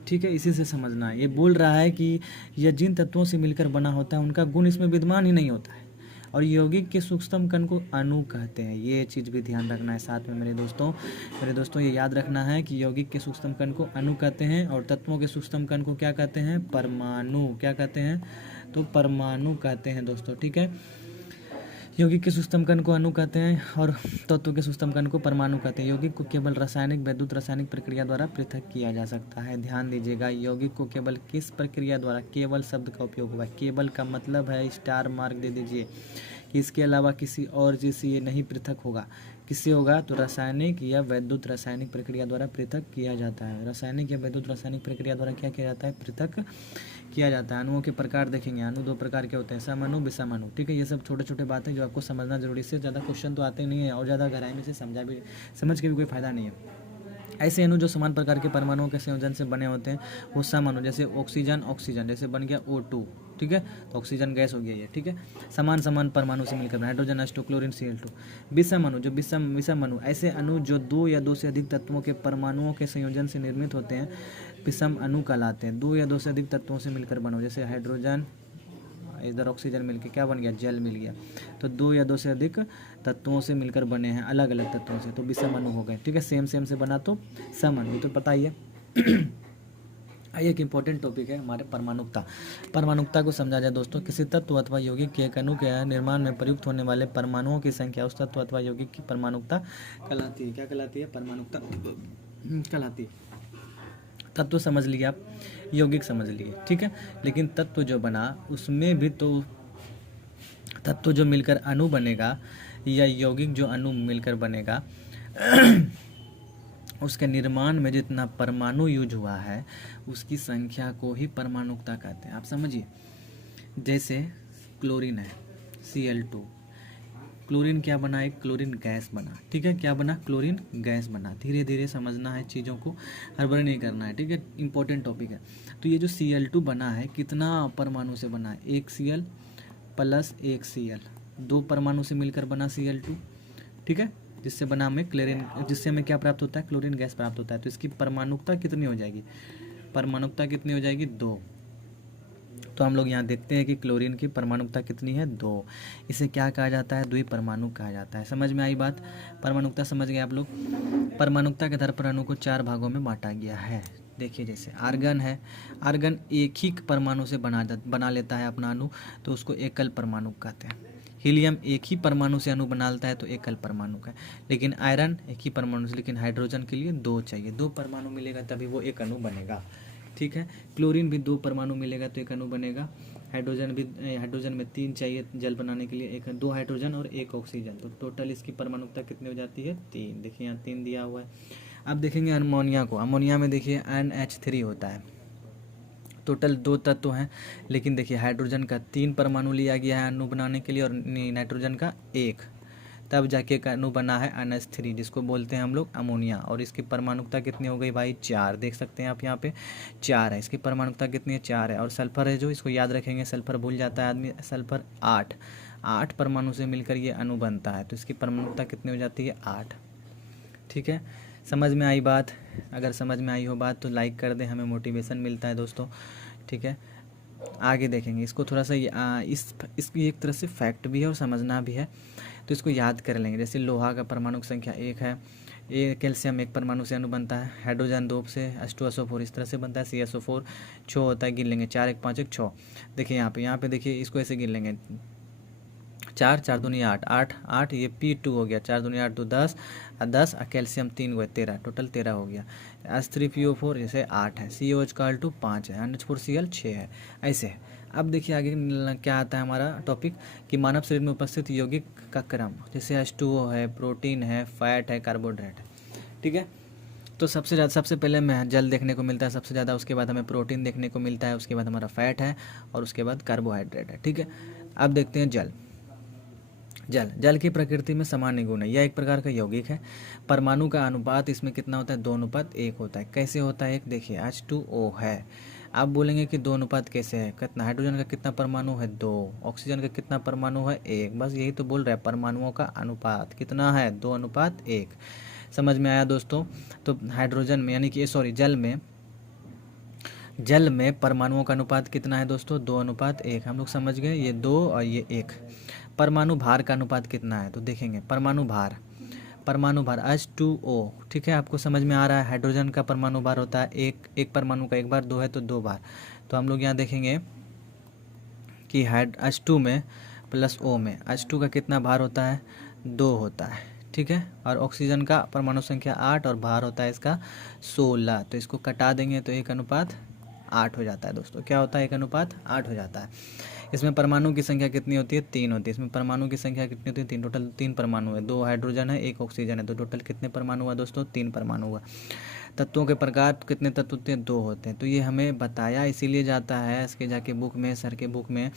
ठीक है। इसी से समझना है, ये बोल रहा है कि यह जिन तत्वों से मिलकर बना होता है उनका गुण इसमें विद्यमान ही नहीं होता है। और यौगिक के सूक्ष्म कण को अणु कहते हैं, ये चीज़ भी ध्यान रखना है साथ में मेरे दोस्तों ये याद रखना है कि यौगिक के सूक्ष्म कण को अणु कहते हैं और तत्वों के सूक्ष्म कण को क्या कहते हैं, परमाणु। क्या कहते हैं, तो परमाणु कहते हैं दोस्तों, ठीक है। यौगिक के सूक्ष्म कण को अणु कहते हैं और तत्व के सूक्ष्म कण को परमाणु कहते हैं। यौगिक को केवल रासायनिक, वैद्युत रासायनिक प्रक्रिया द्वारा पृथक किया जा सकता है। ध्यान दीजिएगा, यौगिक को केवल किस प्रक्रिया द्वारा, केवल शब्द का उपयोग हुआ है। केवल का मतलब है स्टार मार्क दे दीजिए कि इसके अलावा किसी और चीज़ से ये नहीं पृथक होगा। किससे होगा, तो रासायनिक या वैद्युत रासायनिक प्रक्रिया द्वारा पृथक किया जाता है। रासायनिक या वैद्युत रासायनिक प्रक्रिया द्वारा क्या किया जाता है, पृथक किया जाता है। अणुओं के प्रकार देखेंगे, अणु 2 प्रकार के होते हैं, समअणु, विषम अणु, ठीक है। ये सब छोटे छोटे बातें जो आपको समझना जरूरी, से ज़्यादा क्वेश्चन तो आते नहीं है और ज़्यादा गहराई में से समझ के भी कोई फायदा नहीं है। ऐसे अणु जो समान प्रकार के परमाणुओं के संयोजन से बने होते हैं वो सम अणु, जैसे ऑक्सीजन, ऑक्सीजन जैसे बन गया O2, ठीक है, तो ऑक्सीजन गैस हो गया ये, ठीक है। समान परमाणु से मिलकर हाइड्रोजन H2, क्लोरीन Cl2। विषम अणु, जो विषम अणु, ऐसे अणु जो 2 या 2 से अधिक तत्वों के परमाणुओं के संयोजन से निर्मित होते हैं विषम अणु कहलाते हैं। 2 या 2 से अधिक तत्वों से मिलकर बनो, जैसे हाइड्रोजन, इधर ऑक्सीजन मिलके क्या बन गया, जल मिल गया। तो 2 या 2 से अधिक तत्वों से मिलकर बने हैं, अलग अलग तत्वों से, तो विषम अणु हो गए। ठीक है, सेम सेम से बना तो सम अणु, तो पता ही है। आइए एक इंपॉर्टेंट टॉपिक है हमारे परमाणुकता। परमाणुकता को समझा जाए दोस्तों, किसी तत्व अथवा यौगिक के एक अणु के निर्माण में प्रयुक्त होने वाले परमाणुओं की संख्या उस तत्व अथवा यौगिक की परमाणुकता कहलाती है। क्या कहलाती है, परमाणुकता कहलाती है। तत्व समझ लिए आप, यौगिक समझ लिए, ठीक है। लेकिन तत्व जो बना उसमें भी तो तत्व जो मिलकर अणु बनेगा या यौगिक जो अणु मिलकर बनेगा उसके निर्माण में जितना परमाणु यूज हुआ है उसकी संख्या को ही परमाणुकता कहते हैं। आप समझिए, जैसे क्लोरीन है Cl2, क्लोरीन क्या बना, एक क्लोरीन गैस बना। ठीक है, क्या बना, क्लोरीन गैस बना। धीरे धीरे समझना है चीज़ों को, हड़बड़ी नहीं करना है। ठीक है, इंपॉर्टेंट टॉपिक है। तो ये जो Cl2 बना है कितना परमाणु से बना है, एक Cl प्लस एक Cl, 2 परमाणु से मिलकर बना Cl2। ठीक है, जिससे बना हमें क्लोरीन, जिससे हमें क्या प्राप्त होता है, क्लोरीन गैस प्राप्त होता है। तो इसकी परमाणुकता कितनी हो जाएगी, परमाणुकता कितनी हो जाएगी, 2। तो हम लोग यहाँ देखते हैं कि क्लोरीन की परमाणुकता कितनी है, 2। इसे क्या कहा जाता है, द्विपरमाणु कहा जाता है। समझ में आई बात, परमाणुकता समझ गए आप लोग। परमाणुकता के आधार पर अणु को 4 भागों में बांटा गया है। देखिए, जैसे आर्गन है, आर्गन एक ही परमाणु से बना लेता है अपना अणु, तो उसको एकल परमाणु कहते हैं। हीलियम एक ही परमाणु से अणु बना लेता है तो एकल परमाणु का है। लेकिन आयरन एक ही परमाणु से, लेकिन हाइड्रोजन के लिए 2 चाहिए, 2 परमाणु मिलेगा तभी वो एक अणु बनेगा। ठीक है, क्लोरीन भी 2 परमाणु मिलेगा तो एक अणु बनेगा। हाइड्रोजन में 3 चाहिए जल बनाने के लिए, 2 हाइड्रोजन और 1 ऑक्सीजन, तो टोटल इसकी परमाणुकता कितनी हो जाती है, 3। देखिए यहाँ 3 दिया हुआ है। अब देखेंगे अमोनिया को। अमोनिया में देखिए NH3 होता है। टोटल 2 तत्व हैं, लेकिन देखिए हाइड्रोजन का 3 परमाणु लिया गया है अणु बनाने के लिए और नाइट्रोजन का 1, तब जाके एक अणु बना है NH3, जिसको बोलते हैं हम लोग अमोनिया। और इसकी परमाणुकता कितनी हो गई भाई, 4। देख सकते हैं आप यहाँ पे 4 है, इसकी परमाणुकता कितनी है, 4 है। और सल्फर है जो, इसको याद रखेंगे, सल्फर भूल जाता है आदमी, सल्फर 8 परमाणु से मिलकर ये अणु बनता है, तो इसकी परमाणुकता कितनी हो जाती है, 8। ठीक है, समझ में आई बात। अगर समझ में आई हो बात तो लाइक कर दें, हमें मोटिवेशन मिलता है दोस्तों। ठीक है, आगे देखेंगे इसको थोड़ा सा, इसकी एक तरह से फैक्ट भी है और समझना भी है, तो इसको याद कर लेंगे। जैसे लोहा का परमाणु संख्या 1 है, ये कैल्शियम 1 परमाणु से अणु बनता है, हाइड्रोजन 2 से H2SO4 इस तरह से बनता है, CSO4 6 होता है, गिन लेंगे 4 1 5 1 6। देखिए यहाँ पे देखिए, इसको ऐसे गिन लेंगे, 4 4 दूनी 8 8 8, ये P2 हो गया, 4 दूनी 8 2 10 10, कैल्शियम 3 हुए 13, टोटल 13 हो गया। H3PO4 जैसे 8 है, COH 5 है, NH4Cl 6 है, ऐसे है। अब देखिए आगे क्या आता है हमारा टॉपिक, कि मानव शरीर में उपस्थित यौगिक का क्रम, जैसे H2O है, प्रोटीन है, फैट है, कार्बोहाइड्रेट है। ठीक है, तो सबसे पहले हमें जल देखने को मिलता है सबसे ज़्यादा, उसके बाद हमें प्रोटीन देखने को मिलता है, उसके बाद हमारा फैट है और उसके बाद कार्बोहाइड्रेट है। ठीक है, अब देखते हैं जल। जल की प्रकृति में सामान्य गुण है, यह एक प्रकार का यौगिक है। परमाणु का अनुपात इसमें कितना होता है, 2:1 होता है। कैसे होता है, एक देखिए H2O है, आप बोलेंगे कि 2 कैसे है, कितना, हाइड्रोजन का कितना परमाणु है, 2, ऑक्सीजन का कितना परमाणु है, 1, बस यही तो बोल रहा है, परमाणुओं का अनुपात कितना है, 2:1। समझ में आया दोस्तों। तो हाइड्रोजन में, यानी कि सॉरी जल में परमाणुओं का अनुपात कितना है दोस्तों, 2:1। हम लोग समझ गए, ये 2 और ये 1। परमाणु भार का अनुपात कितना है, तो देखेंगे परमाणु भार H2O। ठीक है, आपको समझ में आ रहा है। हाइड्रोजन का परमाणु भार होता है एक परमाणु का 1 बार, 2 है तो 2 बार। तो हम लोग यहाँ देखेंगे कि H2 में प्लस O में H2 का कितना भार होता है, 2 होता है। ठीक है, और ऑक्सीजन का परमाणु संख्या 8 और भार होता है इसका 16। तो इसको कटा देंगे तो 1:8 हो जाता है दोस्तों। क्या होता है, 1:8 हो जाता है। इसमें परमाणु की संख्या कितनी होती है, 3 होती है। इसमें परमाणु की संख्या कितनी होती है, 3। टोटल 3 परमाणु है, 2 हाइड्रोजन है, 1 ऑक्सीजन है, तो टोटल कितने परमाणु हुआ दोस्तों, 3 परमाणु हुआ। तत्वों के प्रकार कितने तत्व होते हैं, 2 होते हैं। तो ये हमें बताया इसीलिए जाता है इसके जाके बुक में, सर के बुक में,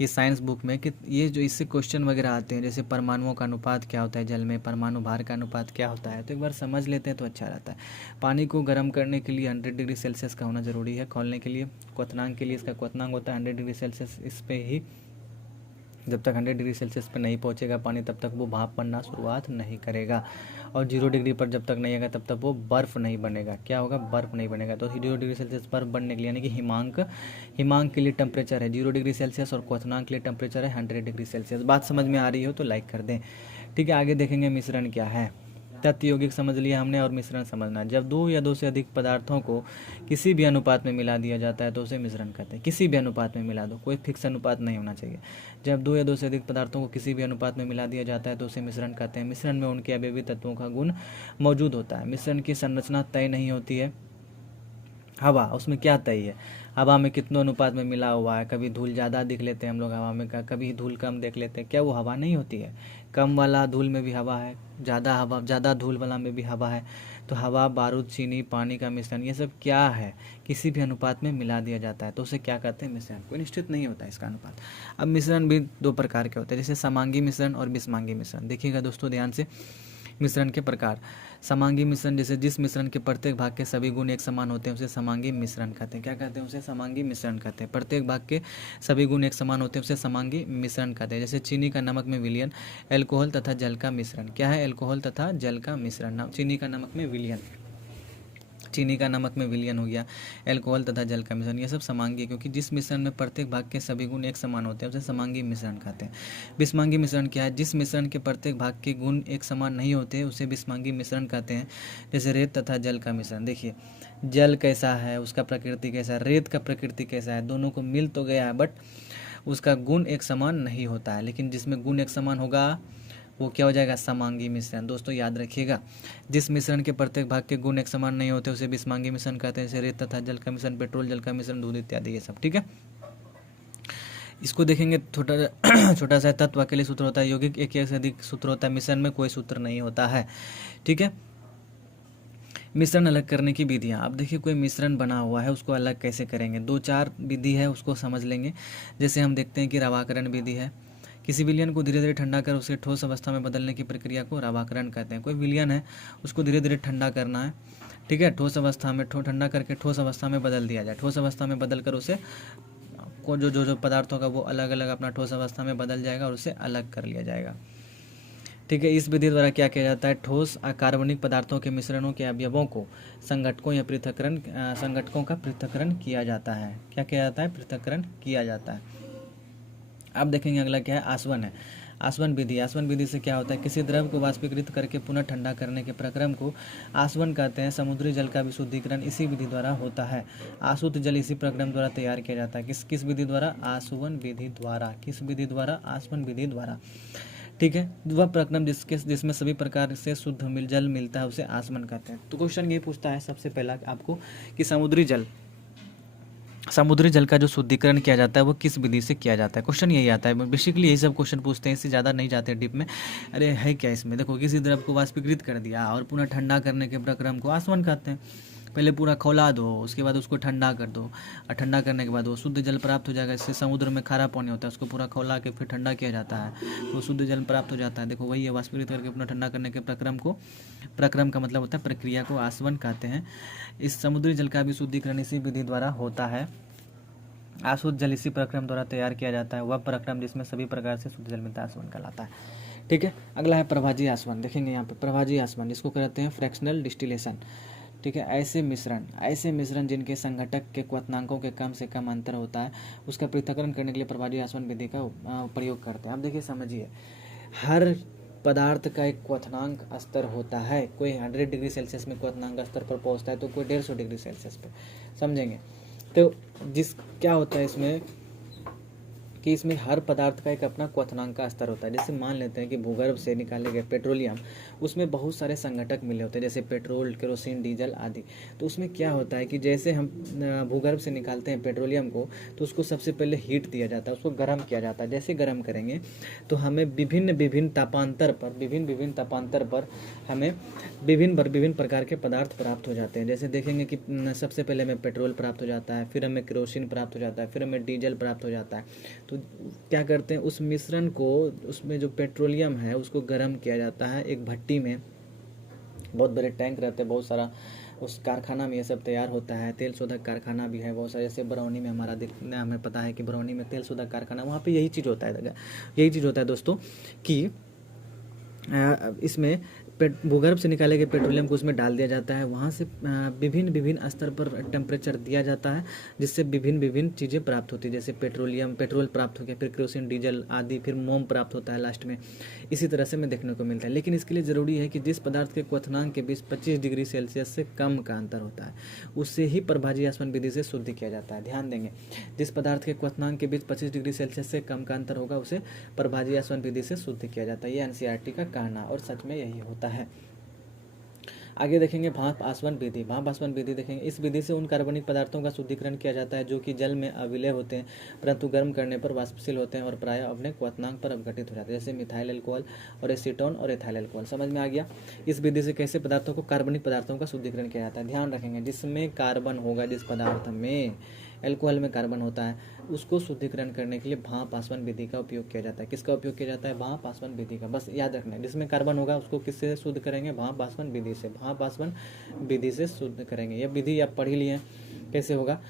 ये साइंस बुक में, कि ये जो इससे क्वेश्चन वगैरह आते हैं, जैसे परमाणुओं का अनुपात क्या होता है जल में, परमाणु भार का अनुपात क्या होता है, तो एक बार समझ लेते हैं तो अच्छा रहता है। पानी को गर्म करने के लिए 100 डिग्री सेल्सियस का होना ज़रूरी है, खोलने के लिए क्वथनांक के लिए इसका क्वथनांक होता है 100 डिग्री सेल्सियस, इस पर ही जब तक 100 डिग्री सेल्सियस पर नहीं पहुंचेगा पानी तब तक वो भाप बनना शुरुआत नहीं करेगा, और 0 डिग्री पर जब तक नहीं आएगा तब तक वो बर्फ़ नहीं बनेगा। क्या होगा? बर्फ़ नहीं बनेगा। तो 0 डिग्री सेल्सियस बर्फ़ बनने के लिए, यानी कि हिमांक के लिए टेम्परेचर है 0 डिग्री सेल्सियस, और क्वथनांक के लिए टेम्परेचर है 100 डिग्री सेल्सियस। बात समझ में आ रही हो तो लाइक कर दें। ठीक है, आगे देखेंगे मिश्रण क्या है। तत्व यौगिक समझ लिया हमने, और मिश्रण समझना। जब 2 या 2 से अधिक पदार्थों को किसी भी अनुपात में मिला दिया जाता है तो उसे मिश्रण कहते हैं। किसी भी अनुपात में मिला दो, कोई फिक्स अनुपात नहीं होना चाहिए। जब 2 या 2 से अधिक पदार्थों को किसी भी अनुपात में मिला दिया जाता है तो उसे मिश्रण कहते हैं। मिश्रण में उनके अवयवी तत्वों का गुण मौजूद होता है। मिश्रण की संरचना तय नहीं होती है। हवा, उसमें क्या तय है? हवा में कितनों अनुपात में मिला हुआ है। कभी धूल ज़्यादा देख लेते हैं हम लोग हवा में, कभी धूल कम देख लेते हैं। क्या वो हवा नहीं होती है? कम वाला धूल में भी हवा है, ज़्यादा धूल वाला में भी हवा है। तो हवा, बारूद, चीनी, पानी का मिश्रण, ये सब क्या है? किसी भी अनुपात में मिला दिया जाता है तो उसे क्या कहते हैं? मिश्रण। कोई निश्चित नहीं होता इसका अनुपात। अब मिश्रण भी 2 प्रकार के होते हैं, जैसे समांगी मिश्रण और विषमांगी मिश्रण। देखिएगा दोस्तों ध्यान से, मिश्रण के प्रकार। समांगी मिश्रण, जैसे जिस मिश्रण के प्रत्येक भाग के सभी गुण एक समान होते हैं उसे समांगी मिश्रण कहते हैं। क्या कहते हैं? उसे समांगी मिश्रण कहते हैं। प्रत्येक भाग के सभी गुण एक समान होते हैं उसे समांगी मिश्रण कहते हैं। जैसे चीनी का नमक में विलयन, एल्कोहल तथा जल का मिश्रण। क्या है? एल्कोहल तथा जल का मिश्रण। चीनी का नमक में विलयन, चीनी का नमक में विलयन हो गया, एल्कोहल तथा जल का मिश्रण, ये सब समांगी, क्योंकि जिस मिश्रण में प्रत्येक भाग के सभी गुण एक समान होते हैं उसे समांगी मिश्रण कहते हैं। विषमांगी मिश्रण क्या है? जिस मिश्रण के प्रत्येक भाग के गुण एक समान नहीं होते उसे विषमांगी मिश्रण कहते हैं। जैसे रेत तथा जल का मिश्रण। देखिए, जल कैसा है, उसका प्रकृति कैसा है, रेत का प्रकृति कैसा है, दोनों को मिल तो गया है बट उसका गुण एक समान नहीं होता है। लेकिन जिसमें गुण एक समान होगा वो क्या हो जाएगा? समांगी मिश्रण। दोस्तों याद रखिएगा, जिस मिश्रण के प्रत्येक भाग के गुण एक समान नहीं होते उसे विषमांगी मिश्रण कहते हैं। जैसे रेत तथा जल का मिश्रण, पेट्रोल जल का मिश्रण, दूध इत्यादि, ये सब। ठीक है, इसको देखेंगे। छोटा सा तत्व अकेले सूत्र होता है, यौगिक एक या से अधिक सूत्र होता है, मिश्रण में कोई सूत्र नहीं होता है। ठीक है, मिश्रण अलग करने की विधियाँ। अब देखिए, कोई मिश्रण बना हुआ है उसको अलग कैसे करेंगे? 2-4 विधि है, उसको समझ लेंगे। जैसे हम देखते हैं कि रवाकरण विधि है। किसी विलयन को धीरे धीरे ठंडा कर उसे ठोस अवस्था में बदलने की प्रक्रिया को रवाकरण कहते हैं। कोई विलयन है उसको धीरे धीरे ठंडा करना है। ठीक है, ठोस अवस्था में ठंडा करके ठोस अवस्था में बदल दिया जाए। ठोस अवस्था में बदल कर उसे को जो पदार्थ होगा वो अलग अलग अपना ठोस अवस्था में बदल जाएगा और उसे अलग कर लिया जाएगा। ठीक है, इस विधि द्वारा क्या किया जाता है? ठोस अकार्बनिक पदार्थों के मिश्रणों के अवयवों को संघटकों का पृथक्करण किया जाता है। क्या किया जाता है? पृथक्करण किया जाता है। अब देखेंगे अगला क्या है? आसवन है। आसवन विधि। आसवन विधि से क्या होता है? किसी द्रव को वाष्पीकृत करके पुनः ठंडा करने के प्रक्रम को आसवन कहते हैं। समुद्री जल का विशुद्धिकरण इसी विधि द्वारा होता है। आसुत जल इसी प्रक्रम द्वारा तैयार किया जाता है। किस विधि द्वारा? आसवन विधि द्वारा। किस विधि द्वारा? आसवन विधि द्वारा। ठीक है, वह प्रक्रम जिसमें सभी प्रकार से शुद्ध जल मिलता है उसे आसवन कहते हैं। तो क्वेश्चन ये पूछता है सबसे पहला आपको कि समुद्री जल का जो शुद्धिकरण किया जाता है वो किस विधि से किया जाता है? क्वेश्चन यही आता है। बेसिकली यही सब क्वेश्चन पूछते हैं, इससे ज़्यादा नहीं जाते डीप में। अरे है क्या इसमें? देखो, किसी द्रव को वाष्पीकृत कर दिया और पुनः ठंडा करने के प्रक्रम को आसवन कहते हैं। पहले पूरा खौला दो, उसके बाद उसको ठंडा कर दो, और ठंडा करने के बाद वो शुद्ध जल प्राप्त हो जाएगा। इससे समुद्र में खारा पानी होता है, उसको पूरा खौला के फिर ठंडा किया जाता है, तो शुद्ध जल प्राप्त हो जाता है। देखो, वही है, वाष्पीकृत करके पुनः ठंडा करने के प्रक्रम का मतलब होता है प्रक्रिया को आसवन कहते हैं। इस समुद्री जल का भी शुद्धिकरण इसी विधि द्वारा होता है। आसुत जल इसी प्रक्रम द्वारा तैयार किया जाता है। वह प्रक्रम जिसमें सभी प्रकार से शुद्ध जल मिलता है आसवन कहलाता है। ठीक है, अगला है प्रभाजी आसवन। देखेंगे यहाँ पे प्रभाजी आसवन, जिसको कहते हैं फ्रैक्शनल डिस्टिलेशन। ठीक है, ऐसे मिश्रण जिनके संघटक के क्वथनांकों के कम से कम अंतर होता है उसका पृथक्करण करने के लिए प्रभाजी आसवन विधि का प्रयोग करते हैं। अब देखिए, समझिए, हर पदार्थ का एक क्वथनांक स्तर होता है। कोई 100 डिग्री सेल्सियस में क्वथनांक स्तर पर पहुंचता है तो कोई 150 डिग्री सेल्सियस पे, समझेंगे। तो क्या होता है इसमें कि इसमें हर पदार्थ का एक अपना क्वथनांक का स्तर होता है। जैसे मान लेते हैं कि भूगर्भ से निकाले गए पेट्रोलियम, उसमें बहुत सारे संघटक मिले होते हैं, जैसे पेट्रोल, केरोसिन, डीजल आदि। तो उसमें क्या होता है कि जैसे हम भूगर्भ से निकालते हैं पेट्रोलियम को, तो उसको सबसे पहले हीट दिया जाता है, उसको गर्म किया जाता है। जैसे गर्म करेंगे तो हमें विभिन्न तापांतर पर हमें विभिन्न प्रकार के पदार्थ प्राप्त हो जाते हैं। जैसे देखेंगे कि सबसे पहले हमें पेट्रोल प्राप्त हो जाता है, फिर हमें केरोसिन प्राप्त हो जाता है, फिर हमें डीजल प्राप्त हो जाता है। तो क्या करते हैं, उस मिश्रण को, उसमें जो पेट्रोलियम है उसको गर्म किया जाता है एक भट्टी में। बहुत बड़े टैंक रहते हैं, बहुत सारा उस कारखाना में ये सब तैयार होता है। तेल शोधक कारखाना भी है बहुत सारे, जैसे बरौनी में हमारा देखने हमें पता है कि बरौनी में तेल शोधक कारखाना, वहाँ पे यही चीज़ होता है, यही चीज़ होता है दोस्तों कि इसमें भूगर्भ से निकाले गए पेट्रोलियम को उसमें डाल दिया जाता है, वहाँ से विभिन्न विभिन्न स्तर पर टेम्परेचर दिया जाता है, जिससे विभिन्न विभिन्न चीज़ें प्राप्त होती है, जैसे पेट्रोल प्राप्त हो गया, फिर केरोसिन, डीजल आदि, फिर मोम प्राप्त होता है लास्ट में। इसी तरह से हमें देखने को मिलता है। लेकिन इसके लिए ज़रूरी है कि जिस पदार्थ के क्वथनांक के बीच 25 डिग्री सेल्सियस से कम का अंतर होता है, उससे ही प्रभाजी आसवन विधि से शुद्ध किया जाता है। ध्यान देंगे, जिस पदार्थ के क्वथनांक के बीच 25 डिग्री सेल्सियस से कम का अंतर होगा, उसे प्रभाजी आसवन विधि से शुद्ध किया जाता है। ये एनसीईआरटी का कहना और सच में यही होता है। आगे देखेंगे भाप आसवन विधि। भाप आसवन विधि देखेंगे, इस विधि से उन कार्बनिक पदार्थों का शुद्धिकरण किया जाता है जो कि जल में अविलय होते हैं, परंतु गर्म करने पर वाष्पशील होते हैं और प्रायः अपने क्वथनांक पर अपघटित हो जाते हैं, जैसे मिथाइल अल्कोहल और एसीटोन और एथाइल अल्कोहल। समझ में आ गया। इस विधि से कैसे पदार्थों को, कार्बनिक पदार्थों का शुद्धिकरण किया जाता है। ध्यान रखेंगे, जिसमें कार्बन होगा, जिस पदार्थ में अल्कोहल में कार्बन होता है, उसको शुद्धिकरण करने के लिए भाप आसवन विधि का उपयोग किया जाता है। किसका उपयोग किया जाता है? भाप आसवन विधि का। बस याद रखना है, जिसमें कार्बन होगा उसको किससे शुद्ध करेंगे? भाप आसवन विधि से। भाप आसवन विधि से शुद्ध करेंगे। यह विधि आप पढ़ ही लिए कैसे होगा।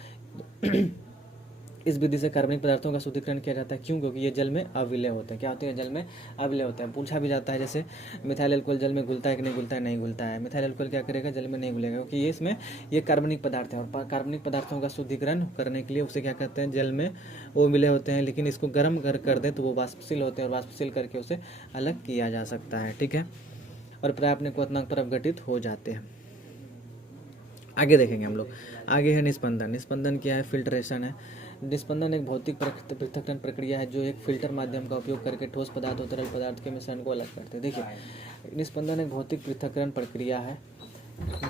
इस विधि से कार्बनिक पदार्थों का शुद्धिकरण किया जाता है। क्यों? क्योंकि ये जल में अविलय होते हैं। क्या होते हैं? जल में अविलय होते हैं। पूछा भी जाता है, जैसे मिथाइल अल्कोहल जल में घुलता है कि नहीं घुलता है? नहीं घुलता है। मिथाइल अल्कोहल क्या करेगा? जल में नहीं घुलेगा, क्योंकि ये इसमें ये कार्बनिक पदार्थ है, और कार्बनिक पदार्थों का शुद्धिकरण करने के लिए उसे क्या कहते हैं? जल में वो मिले होते हैं, लेकिन इसको गर्म कर दे तो वो वाष्पशील होते हैं, और वाष्पशील करके उसे अलग किया जा सकता है। ठीक है, और प्राय अपने क्वथनांक पर अपघटित हो जाते हैं। आगे देखेंगे हम लोग। आगे है निस्पंदन। निस्पंदन क्या है? फिल्ट्रेशन है। निस्पंदन एक भौतिक पृथक्करण प्रक्रिया है जो एक फिल्टर माध्यम का उपयोग करके ठोस पदार्थ और तरल पदार्थ के मिश्रण को अलग करते हैं। देखिए, निस्पंदन एक भौतिक पृथक्करण प्रक्रिया है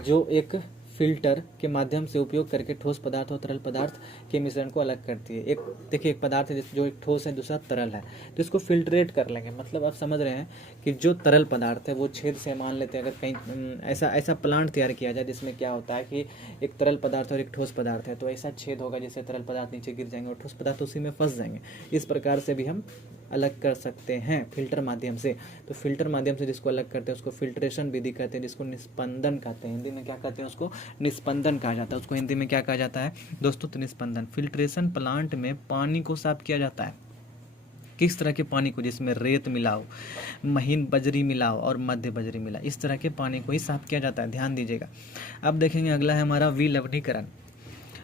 जो एक फिल्टर के माध्यम से उपयोग करके ठोस पदार्थ और तरल पदार्थ के मिश्रण को अलग करती है। एक देखिए, एक पदार्थ है जो एक ठोस है, दूसरा तरल है, तो इसको फिल्ट्रेट कर लेंगे। मतलब आप समझ रहे हैं कि जो तरल पदार्थ है वो छेद से, मान लेते हैं अगर कहीं ऐसा प्लांट तैयार किया जाए जिसमें क्या होता है कि एक तरल पदार्थ और एक ठोस पदार्थ है, तो ऐसा छेद होगा जिससे तरल पदार्थ नीचे गिर जाएंगे और ठोस पदार्थ उसी में फंस जाएंगे। इस प्रकार से भी हम अलग कर सकते हैं फिल्टर माध्यम से। तो फिल्टर माध्यम से जिसको अलग करते हैं उसको फिल्ट्रेशन विधि कहते हैं, जिसको निस्पंदन कहते हैं। हिंदी में क्या कहते हैं? उसको निस्पंदन कहा जाता है। उसको हिंदी में क्या कहा जाता है दोस्तों? तो निस्पंदन। फिल्ट्रेशन प्लांट में पानी को साफ किया जाता है। किस तरह के पानी को? जिसमें रेत मिलाओ, महीन बजरी मिलाओ और मध्य बजरी मिलाओ, इस तरह के पानी को ही साफ किया जाता है। ध्यान दीजिएगा। अब देखेंगे, अगला है हमारा विलवणीकरण।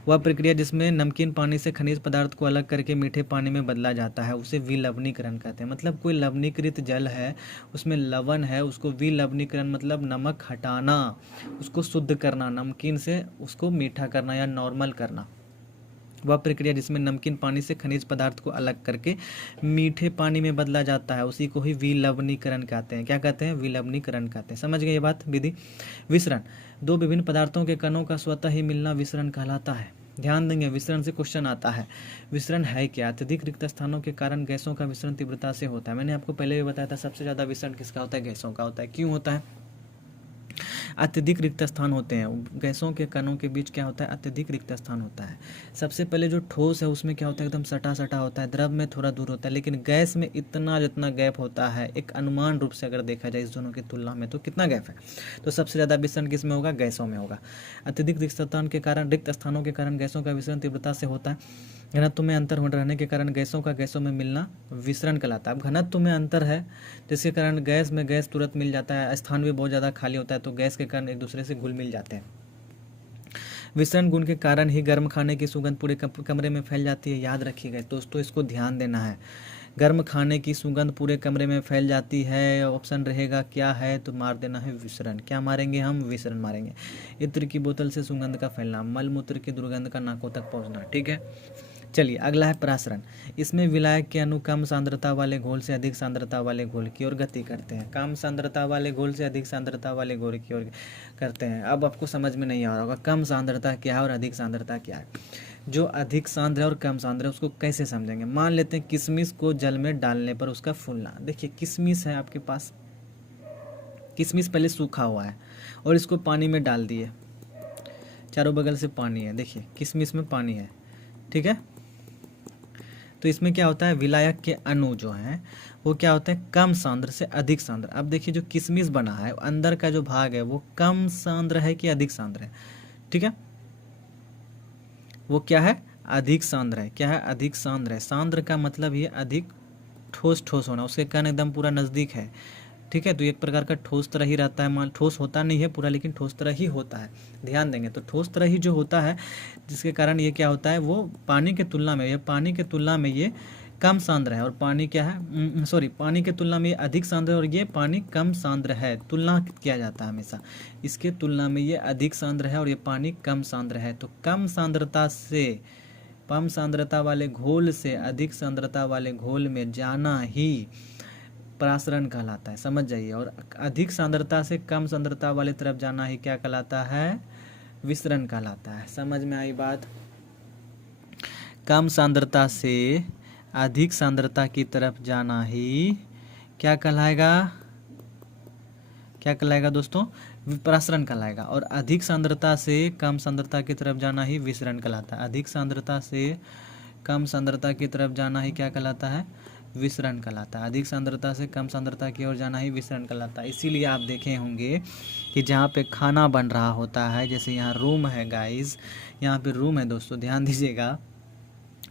वह प्रक्रिया जिसमें नमकीन पानी से खनिज पदार्थ को अलग करके मीठे पानी में बदला जाता है, उसे विलवणीकरण कहते हैं। मतलब कोई लवणीकृत जल है, उसमें लवण है, उसको विलवणीकरण मतलब नमक हटाना, उसको शुद्ध करना, नमकीन से उसको मीठा करना या नॉर्मल करना। वह प्रक्रिया जिसमें नमकीन पानी से खनिज पदार्थ को अलग करके मीठे पानी में बदला जाता है, उसी को ही विलवणीकरण कहते हैं। क्या कहते हैं? विलवणीकरण कहते हैं। समझ गए ये बात? विधि। विसरण। दो विभिन्न पदार्थों के कणों का स्वतः ही मिलना विसरण कहलाता है। ध्यान देंगे, विसरण से क्वेश्चन आता है। विसरण है क्या? अत्यधिक रिक्त स्थानों के कारण गैसों का विसरण तीव्रता से होता है। मैंने आपको पहले भी बताया था, सबसे ज़्यादा विसरण किसका होता है? गैसों का होता है। क्यों होता है? अत्यधिक रिक्त स्थान होते हैं। गैसों के कणों के बीच क्या होता है? अत्यधिक रिक्त स्थान होता है। सबसे पहले जो ठोस है उसमें क्या होता है? एकदम सटा सटा होता है। द्रव में थोड़ा दूर होता है, लेकिन गैस में इतना जितना गैप होता है, एक अनुमान रूप से अगर देखा जाए इस दोनों की तुलना में, तो कितना गैप है? तो सबसे ज़्यादा विसरण किस में होगा? गैसों में होगा। अत्यधिक रिक्त स्थान के कारण, रिक्त स्थानों के कारण गैसों का विसरण तीव्रता से होता है। घनत्व में अंतर रहने के कारण गैसों का गैसों में मिलना विसरण कहलाता है। अब घनत्व में अंतर है, जिसके कारण गैस में गैस तुरंत मिल जाता है, स्थान भी बहुत ज़्यादा खाली होता है, तो गैस के कारण एक दूसरे से घुल मिल जाते हैं। विसरण गुण के कारण ही गर्म खाने की सुगंध पूरे कमरे में फैल जाती है। याद रखिएगा दोस्तों, इसको ध्यान देना है। गर्म खाने की सुगंध पूरे कमरे में फैल जाती है। ऑप्शन रहेगा क्या है? तो मार देना है विसरण। क्या मारेंगे हम? विसरण मारेंगे। इत्र की बोतल से सुगंध का फैलना, मल मूत्र की दुर्गंध का नाकों तक पहुंचना। ठीक है, चलिए अगला है प्रासरण। इसमें विलायक के अणु कम सांद्रता वाले घोल से अधिक सांद्रता वाले घोल की ओर गति करते हैं। कम सांद्रता वाले घोल से अधिक सांद्रता वाले घोल की ओर करते हैं। अब आपको समझ में नहीं आ रहा होगा कम सांद्रता क्या है और अधिक सांद्रता क्या है। जो अधिक सांद्र है और कम सांद्र है उसको कैसे समझेंगे? मान लेते हैं किशमिश को जल में डालने पर उसका फूलना। देखिए, किशमिश है आपके पास, किशमिश पहले सूखा हुआ है और इसको पानी में डाल दिए, चारों बगल से पानी है। देखिए, किशमिश में पानी है, ठीक है। तो इसमें क्या होता है, विलायक के अणु जो हैं वो क्या होते हैं, कम सांद्र से अधिक सांद्र। अब देखिए जो किशमिश बना है अंदर का जो भाग है वो कम सांद्र है कि अधिक सांद्र है, ठीक है, वो क्या है, अधिक सांद्र है। क्या है, अधिक सांद्र है। सांद्र का मतलब ये अधिक ठोस ठोस होना, उसके कण एकदम पूरा नज़दीक है, ठीक है। तो एक प्रकार का ठोस तरह ही रहता है, मान ठोस होता नहीं है पूरा लेकिन ठोस तरह ही होता है, ध्यान देंगे। तो ठोस तरह ही जो होता है जिसके कारण ये क्या होता है, वो पानी के तुलना में, ये पानी के तुलना में ये कम सांद्र है, और पानी क्या है, सॉरी, पानी के तुलना में ये अधिक सांद्र है और ये पानी कम सांद्र है। तुलना किया जाता है हमेशा, इसके तुलना में ये अधिक सांद्र है और ये पानी कम सांद्र है। तो कम सांद्रता से, कम सांद्रता वाले घोल से अधिक सांद्रता वाले घोल में जाना ही परासरण कहलाता है, समझ जाइए। और अधिक सांद्रता से कम सांद्रता वाले तरफ जाना ही क्या कहलाता है, विसरण कहलाता है। समझ में आई बात। कम सांद्रता से अधिक सांद्रता की तरफ जाना ही क्या कहलाएगा, क्या कहलाएगा दोस्तों, परासरण कहलाएगा। और अधिक सांद्रता से कम सांद्रता की तरफ जाना ही विसरण कहलाता है। अधिक सांद्रता से कम सांद्रता की तरफ जाना ही क्या कहलाता है, विसरण कहलाता है। अधिक सांद्रता से कम सांद्रता की ओर जाना ही विसरण कहलाता है। इसीलिए आप देखे होंगे कि जहाँ पे खाना बन रहा होता है, जैसे यहाँ रूम है गाइस, यहाँ पे रूम है दोस्तों, ध्यान दीजिएगा,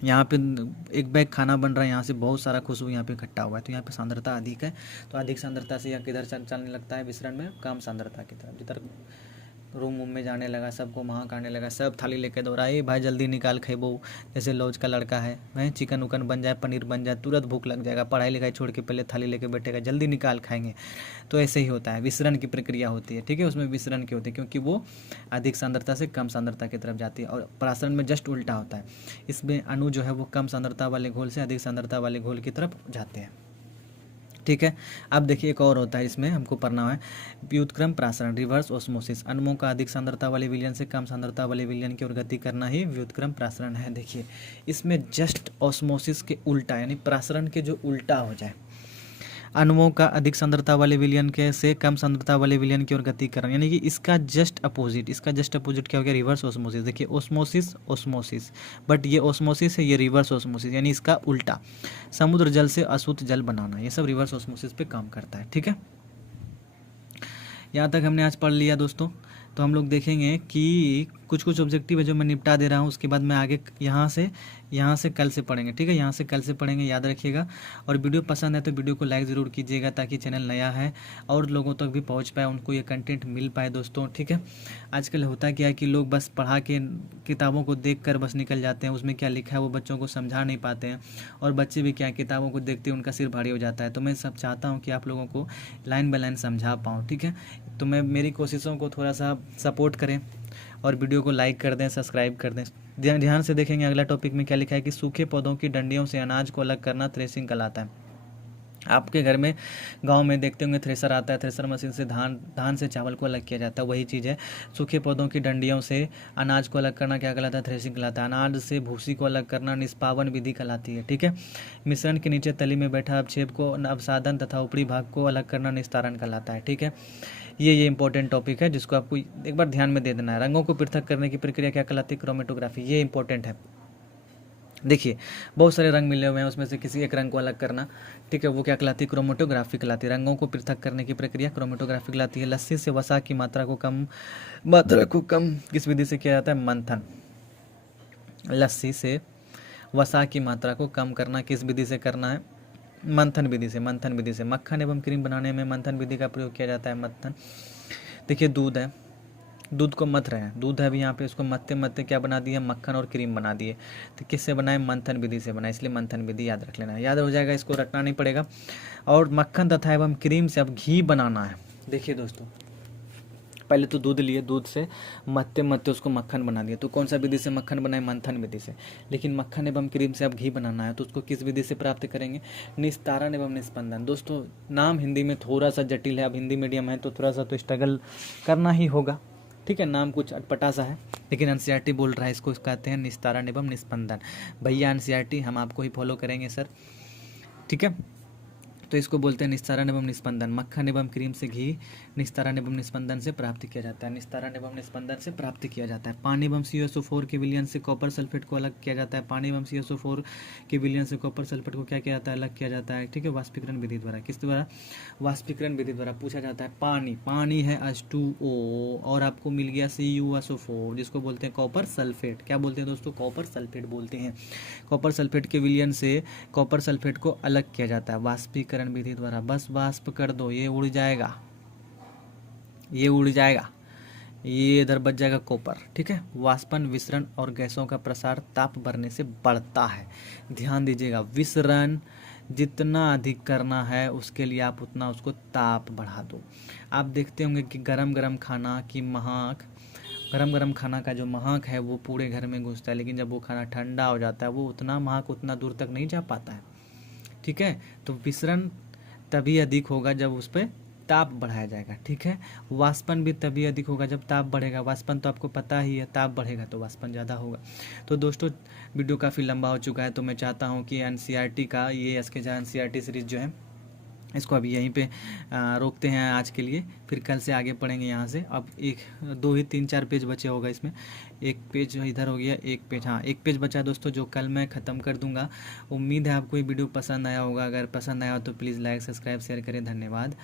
यहाँ पे एक बैग खाना बन रहा है, यहाँ से बहुत सारा खुशबू यहाँ पे इकट्ठा हुआ है, तो यहाँ पे सांद्रता अधिक है। तो अधिक सांद्रता से यह किधर चलने लगता है, विसरण में कम सांद्रता की तरफ। जिधर रूम में जाने लगा, सबको महक आने लगा, सब थाली लेके दौड़ाए, भाई जल्दी निकाल खेबो। जैसे लॉज का लड़का है, भाई चिकन उकन बन जाए, पनीर बन जाए, तुरंत भूख लग जाएगा, पढ़ाई लिखाई छोड़ के पहले थाली लेके बैठेगा, जल्दी निकाल खाएंगे। तो ऐसे ही होता है, विसरण की प्रक्रिया होती है, ठीक है, उसमें विसरण की होती है क्योंकि वो अधिक सांद्रता से कम सांद्रता की तरफ जाती है। और परासरण में जस्ट उल्टा होता है, इसमें अणु जो है वो कम सांद्रता वाले घोल से अधिक सांद्रता वाले घोल की तरफ जाते हैं, ठीक है। अब देखिए एक और होता है, इसमें हमको पढ़ना है व्युत्क्रम प्रासरण, रिवर्स ऑस्मोसिस। अणुओं का अधिक सांद्रता वाले विलयन से कम सांद्रता वाले विलयन की ओर गति करना ही व्युत्क्रम प्रासरण है। देखिए इसमें जस्ट ऑस्मोसिस के उल्टा, यानी प्रासरण के जो उल्टा हो जाए, अणुओं का अधिक सांद्रता वाले विलयन के से कम सांद्रता वाले विलयन की ओर गति करना, यानी कि इसका जस्ट अपोजिट, इसका जस्ट अपोजिट क्या हो गया, रिवर्स ऑस्मोसिस। देखिए ऑस्मोसिस ऑस्मोसिस, बट ये ऑस्मोसिस है, ये रिवर्स ऑस्मोसिस, यानी इसका उल्टा। समुद्र जल से अशुद्ध जल बनाना, ये सब रिवर्स ऑस्मोसिस पे काम करता है, ठीक है। यहाँ तक हमने आज पढ़ लिया दोस्तों। तो हम लोग देखेंगे कि कुछ कुछ ऑब्जेक्टिव है जो मैं निपटा दे रहा हूँ, उसके बाद मैं आगे यहाँ से कल से पढ़ेंगे, ठीक है, यहाँ से कल से पढ़ेंगे, याद रखिएगा। और वीडियो पसंद है तो वीडियो को लाइक ज़रूर कीजिएगा ताकि चैनल नया है और लोगों तक भी पहुँच पाए, उनको ये कंटेंट मिल पाए दोस्तों, ठीक है। आजकल होता क्या है कि लोग बस पढ़ा के किताबों को देख कर बस निकल जाते हैं, उसमें क्या लिखा है वो बच्चों को समझा नहीं पाते हैं, और बच्चे भी क्या किताबों को देखते उनका सिर भारी हो जाता है। तो मैं सब चाहता हूँ कि आप लोगों को लाइन बाय लाइन समझा पाऊँ, ठीक है। तो मैं मेरी कोशिशों को थोड़ा सा सपोर्ट करें और वीडियो को लाइक कर दें, सब्सक्राइब कर दें। ध्यान से देखेंगे अगला टॉपिक में क्या लिखा है कि सूखे पौधों की डंडियों से अनाज को अलग करना थ्रेसिंग कहलाता है। आपके घर में गांव में देखते होंगे थ्रेसर आता है, थ्रेसर मशीन से धान से चावल को अलग किया जाता है, वही चीज़ है। सूखे पौधों की डंडियों से अनाज को अलग करना क्या कहलाता है, थ्रेसिंग कहलाता है। अनाज से भूसी को अलग करना निष्पावन विधि कहलाती है, ठीक है। मिश्रण के नीचे तली में बैठा अवक्षेप को अवसादन तथा ऊपरी भाग को अलग करना निस्तारण कहलाता है, ठीक है। ये इंपॉर्टेंट टॉपिक है जिसको आपको एक बार ध्यान में दे देना है। रंगों को पृथक करने की प्रक्रिया क्या कहलाती है, क्रोमेटोग्राफी, ये इंपॉर्टेंट है। देखिए बहुत सारे रंग मिले हुए हैं, उसमें से किसी एक रंग को अलग करना, ठीक है, वो क्या कहलाती है, क्रोमेटोग्राफी कहलाती है। रंगों को पृथक करने की प्रक्रिया क्रोमेटोग्राफी कहलाती है। लस्सी से वसा की मात्रा को कम किस विधि से किया जाता है, मंथन। लस्सी से वसा की मात्रा को कम करना किस विधि से करना है, मंथन विधि से। मंथन विधि से मक्खन एवं क्रीम बनाने में मंथन विधि का प्रयोग किया जाता है, मंथन। देखिए दूध है, दूध को मथ रहे हैं, दूध है अभी यहाँ पे, उसको मत्ते क्या बना दिए, मक्खन और क्रीम बना दिए। तो किससे बनाए, मंथन विधि से बनाए, इसलिए मंथन विधि याद रख लेना है, याद हो जाएगा, इसको रटना नहीं पड़ेगा। और मक्खन तथा एवं क्रीम से अब घी बनाना है। देखिए दोस्तों पहले तो दूध लिए, दूध से मत्ते उसको मक्खन बना दिया। तो कौन सा विधि से मक्खन बनाए, मंथन विधि से। लेकिन मक्खन एवं क्रीम से अब घी बनाना है, तो उसको किस विधि से प्राप्त करेंगे, निस्तारण एवं निस्पंदन। दोस्तों नाम हिंदी में थोड़ा सा जटिल है, अब हिंदी मीडियम है तो थोड़ा सा तो स्ट्रगल करना ही होगा, ठीक है। नाम कुछ अटपटा सा है लेकिन एनसीईआरटी बोल रहा है, इसको कहते हैं निस्तारण एवं निस्पंदन। भैया एनसीईआरटी हम आपको ही फॉलो करेंगे सर, ठीक है। तो इसको बोलते हैं निस्तारण एवं निस्पंदन। मक्खन एवं क्रीम से घी निस्तारण एवं निस्पंदन से प्राप्त किया जाता है। निस्तारण एवं निस्पंदन से प्राप्त किया जाता है। पानी एवं CuSO4 के विलयन से कॉपर सल्फेट को अलग किया जाता है। पानी एवं CuSO4 के विलयन से कॉपर सल्फेट को क्या किया जाता है, अलग किया जाता है। ठीक है, वाष्पीकरण विधि द्वारा। किस द्वारा, वाष्पीकरण विधि द्वारा। पूछा जाता है पानी है H2O और आपको मिल गया CuSO4 जिसको बोलते हैं कॉपर सल्फेट। क्या बोलते हैं दोस्तों, कॉपर सल्फेट बोलते हैं। कॉपर सल्फेट के विलयन से कॉपर सल्फेट को अलग किया जाता है वाष्पीकरण विधि द्वारा। बस वाष्प कर दो, ये उड़ जाएगा, ये उड़ जाएगा, ये इधर बच जाएगा कॉपर। ठीक है, वाष्पन विसरण और गैसों का प्रसार ताप बढ़ने से बढ़ता है। ध्यान दीजिएगा, विसरण जितना अधिक करना है उसके लिए आप उतना उसको ताप बढ़ा दो। आप देखते होंगे कि गरम गरम खाना की महक, गरम गरम खाना का जो महक है वो पूरे घर में घुसता है, लेकिन जब वो खाना ठंडा हो जाता है वो उतना महक उतना दूर तक नहीं जा पाता है। ठीक है, तो विसरण तभी अधिक होगा जब उस पर ताप बढ़ाया जाएगा। ठीक है, वाष्पन भी तभी अधिक होगा जब ताप बढ़ेगा। वाष्पन तो आपको पता ही है, ताप बढ़ेगा तो वाष्पन ज़्यादा होगा। तो दोस्तों वीडियो काफ़ी लंबा हो चुका है, तो मैं चाहता हूँ कि NCERT का ये SKJ NCERT सीरीज़ जो है इसको अभी यहीं पे रोकते हैं आज के लिए, फिर कल से आगे पढ़ेंगे यहाँ से। अब एक 2 ही 3 4 पेज बचे होगा इसमें, एक पेज इधर हो गया, एक पेज, हाँ एक पेज बचा दोस्तों जो कल मैं ख़त्म कर दूंगा। उम्मीद है आपको ये वीडियो पसंद आया होगा। अगर पसंद आया हो तो प्लीज़ लाइक सब्सक्राइब शेयर करें। धन्यवाद।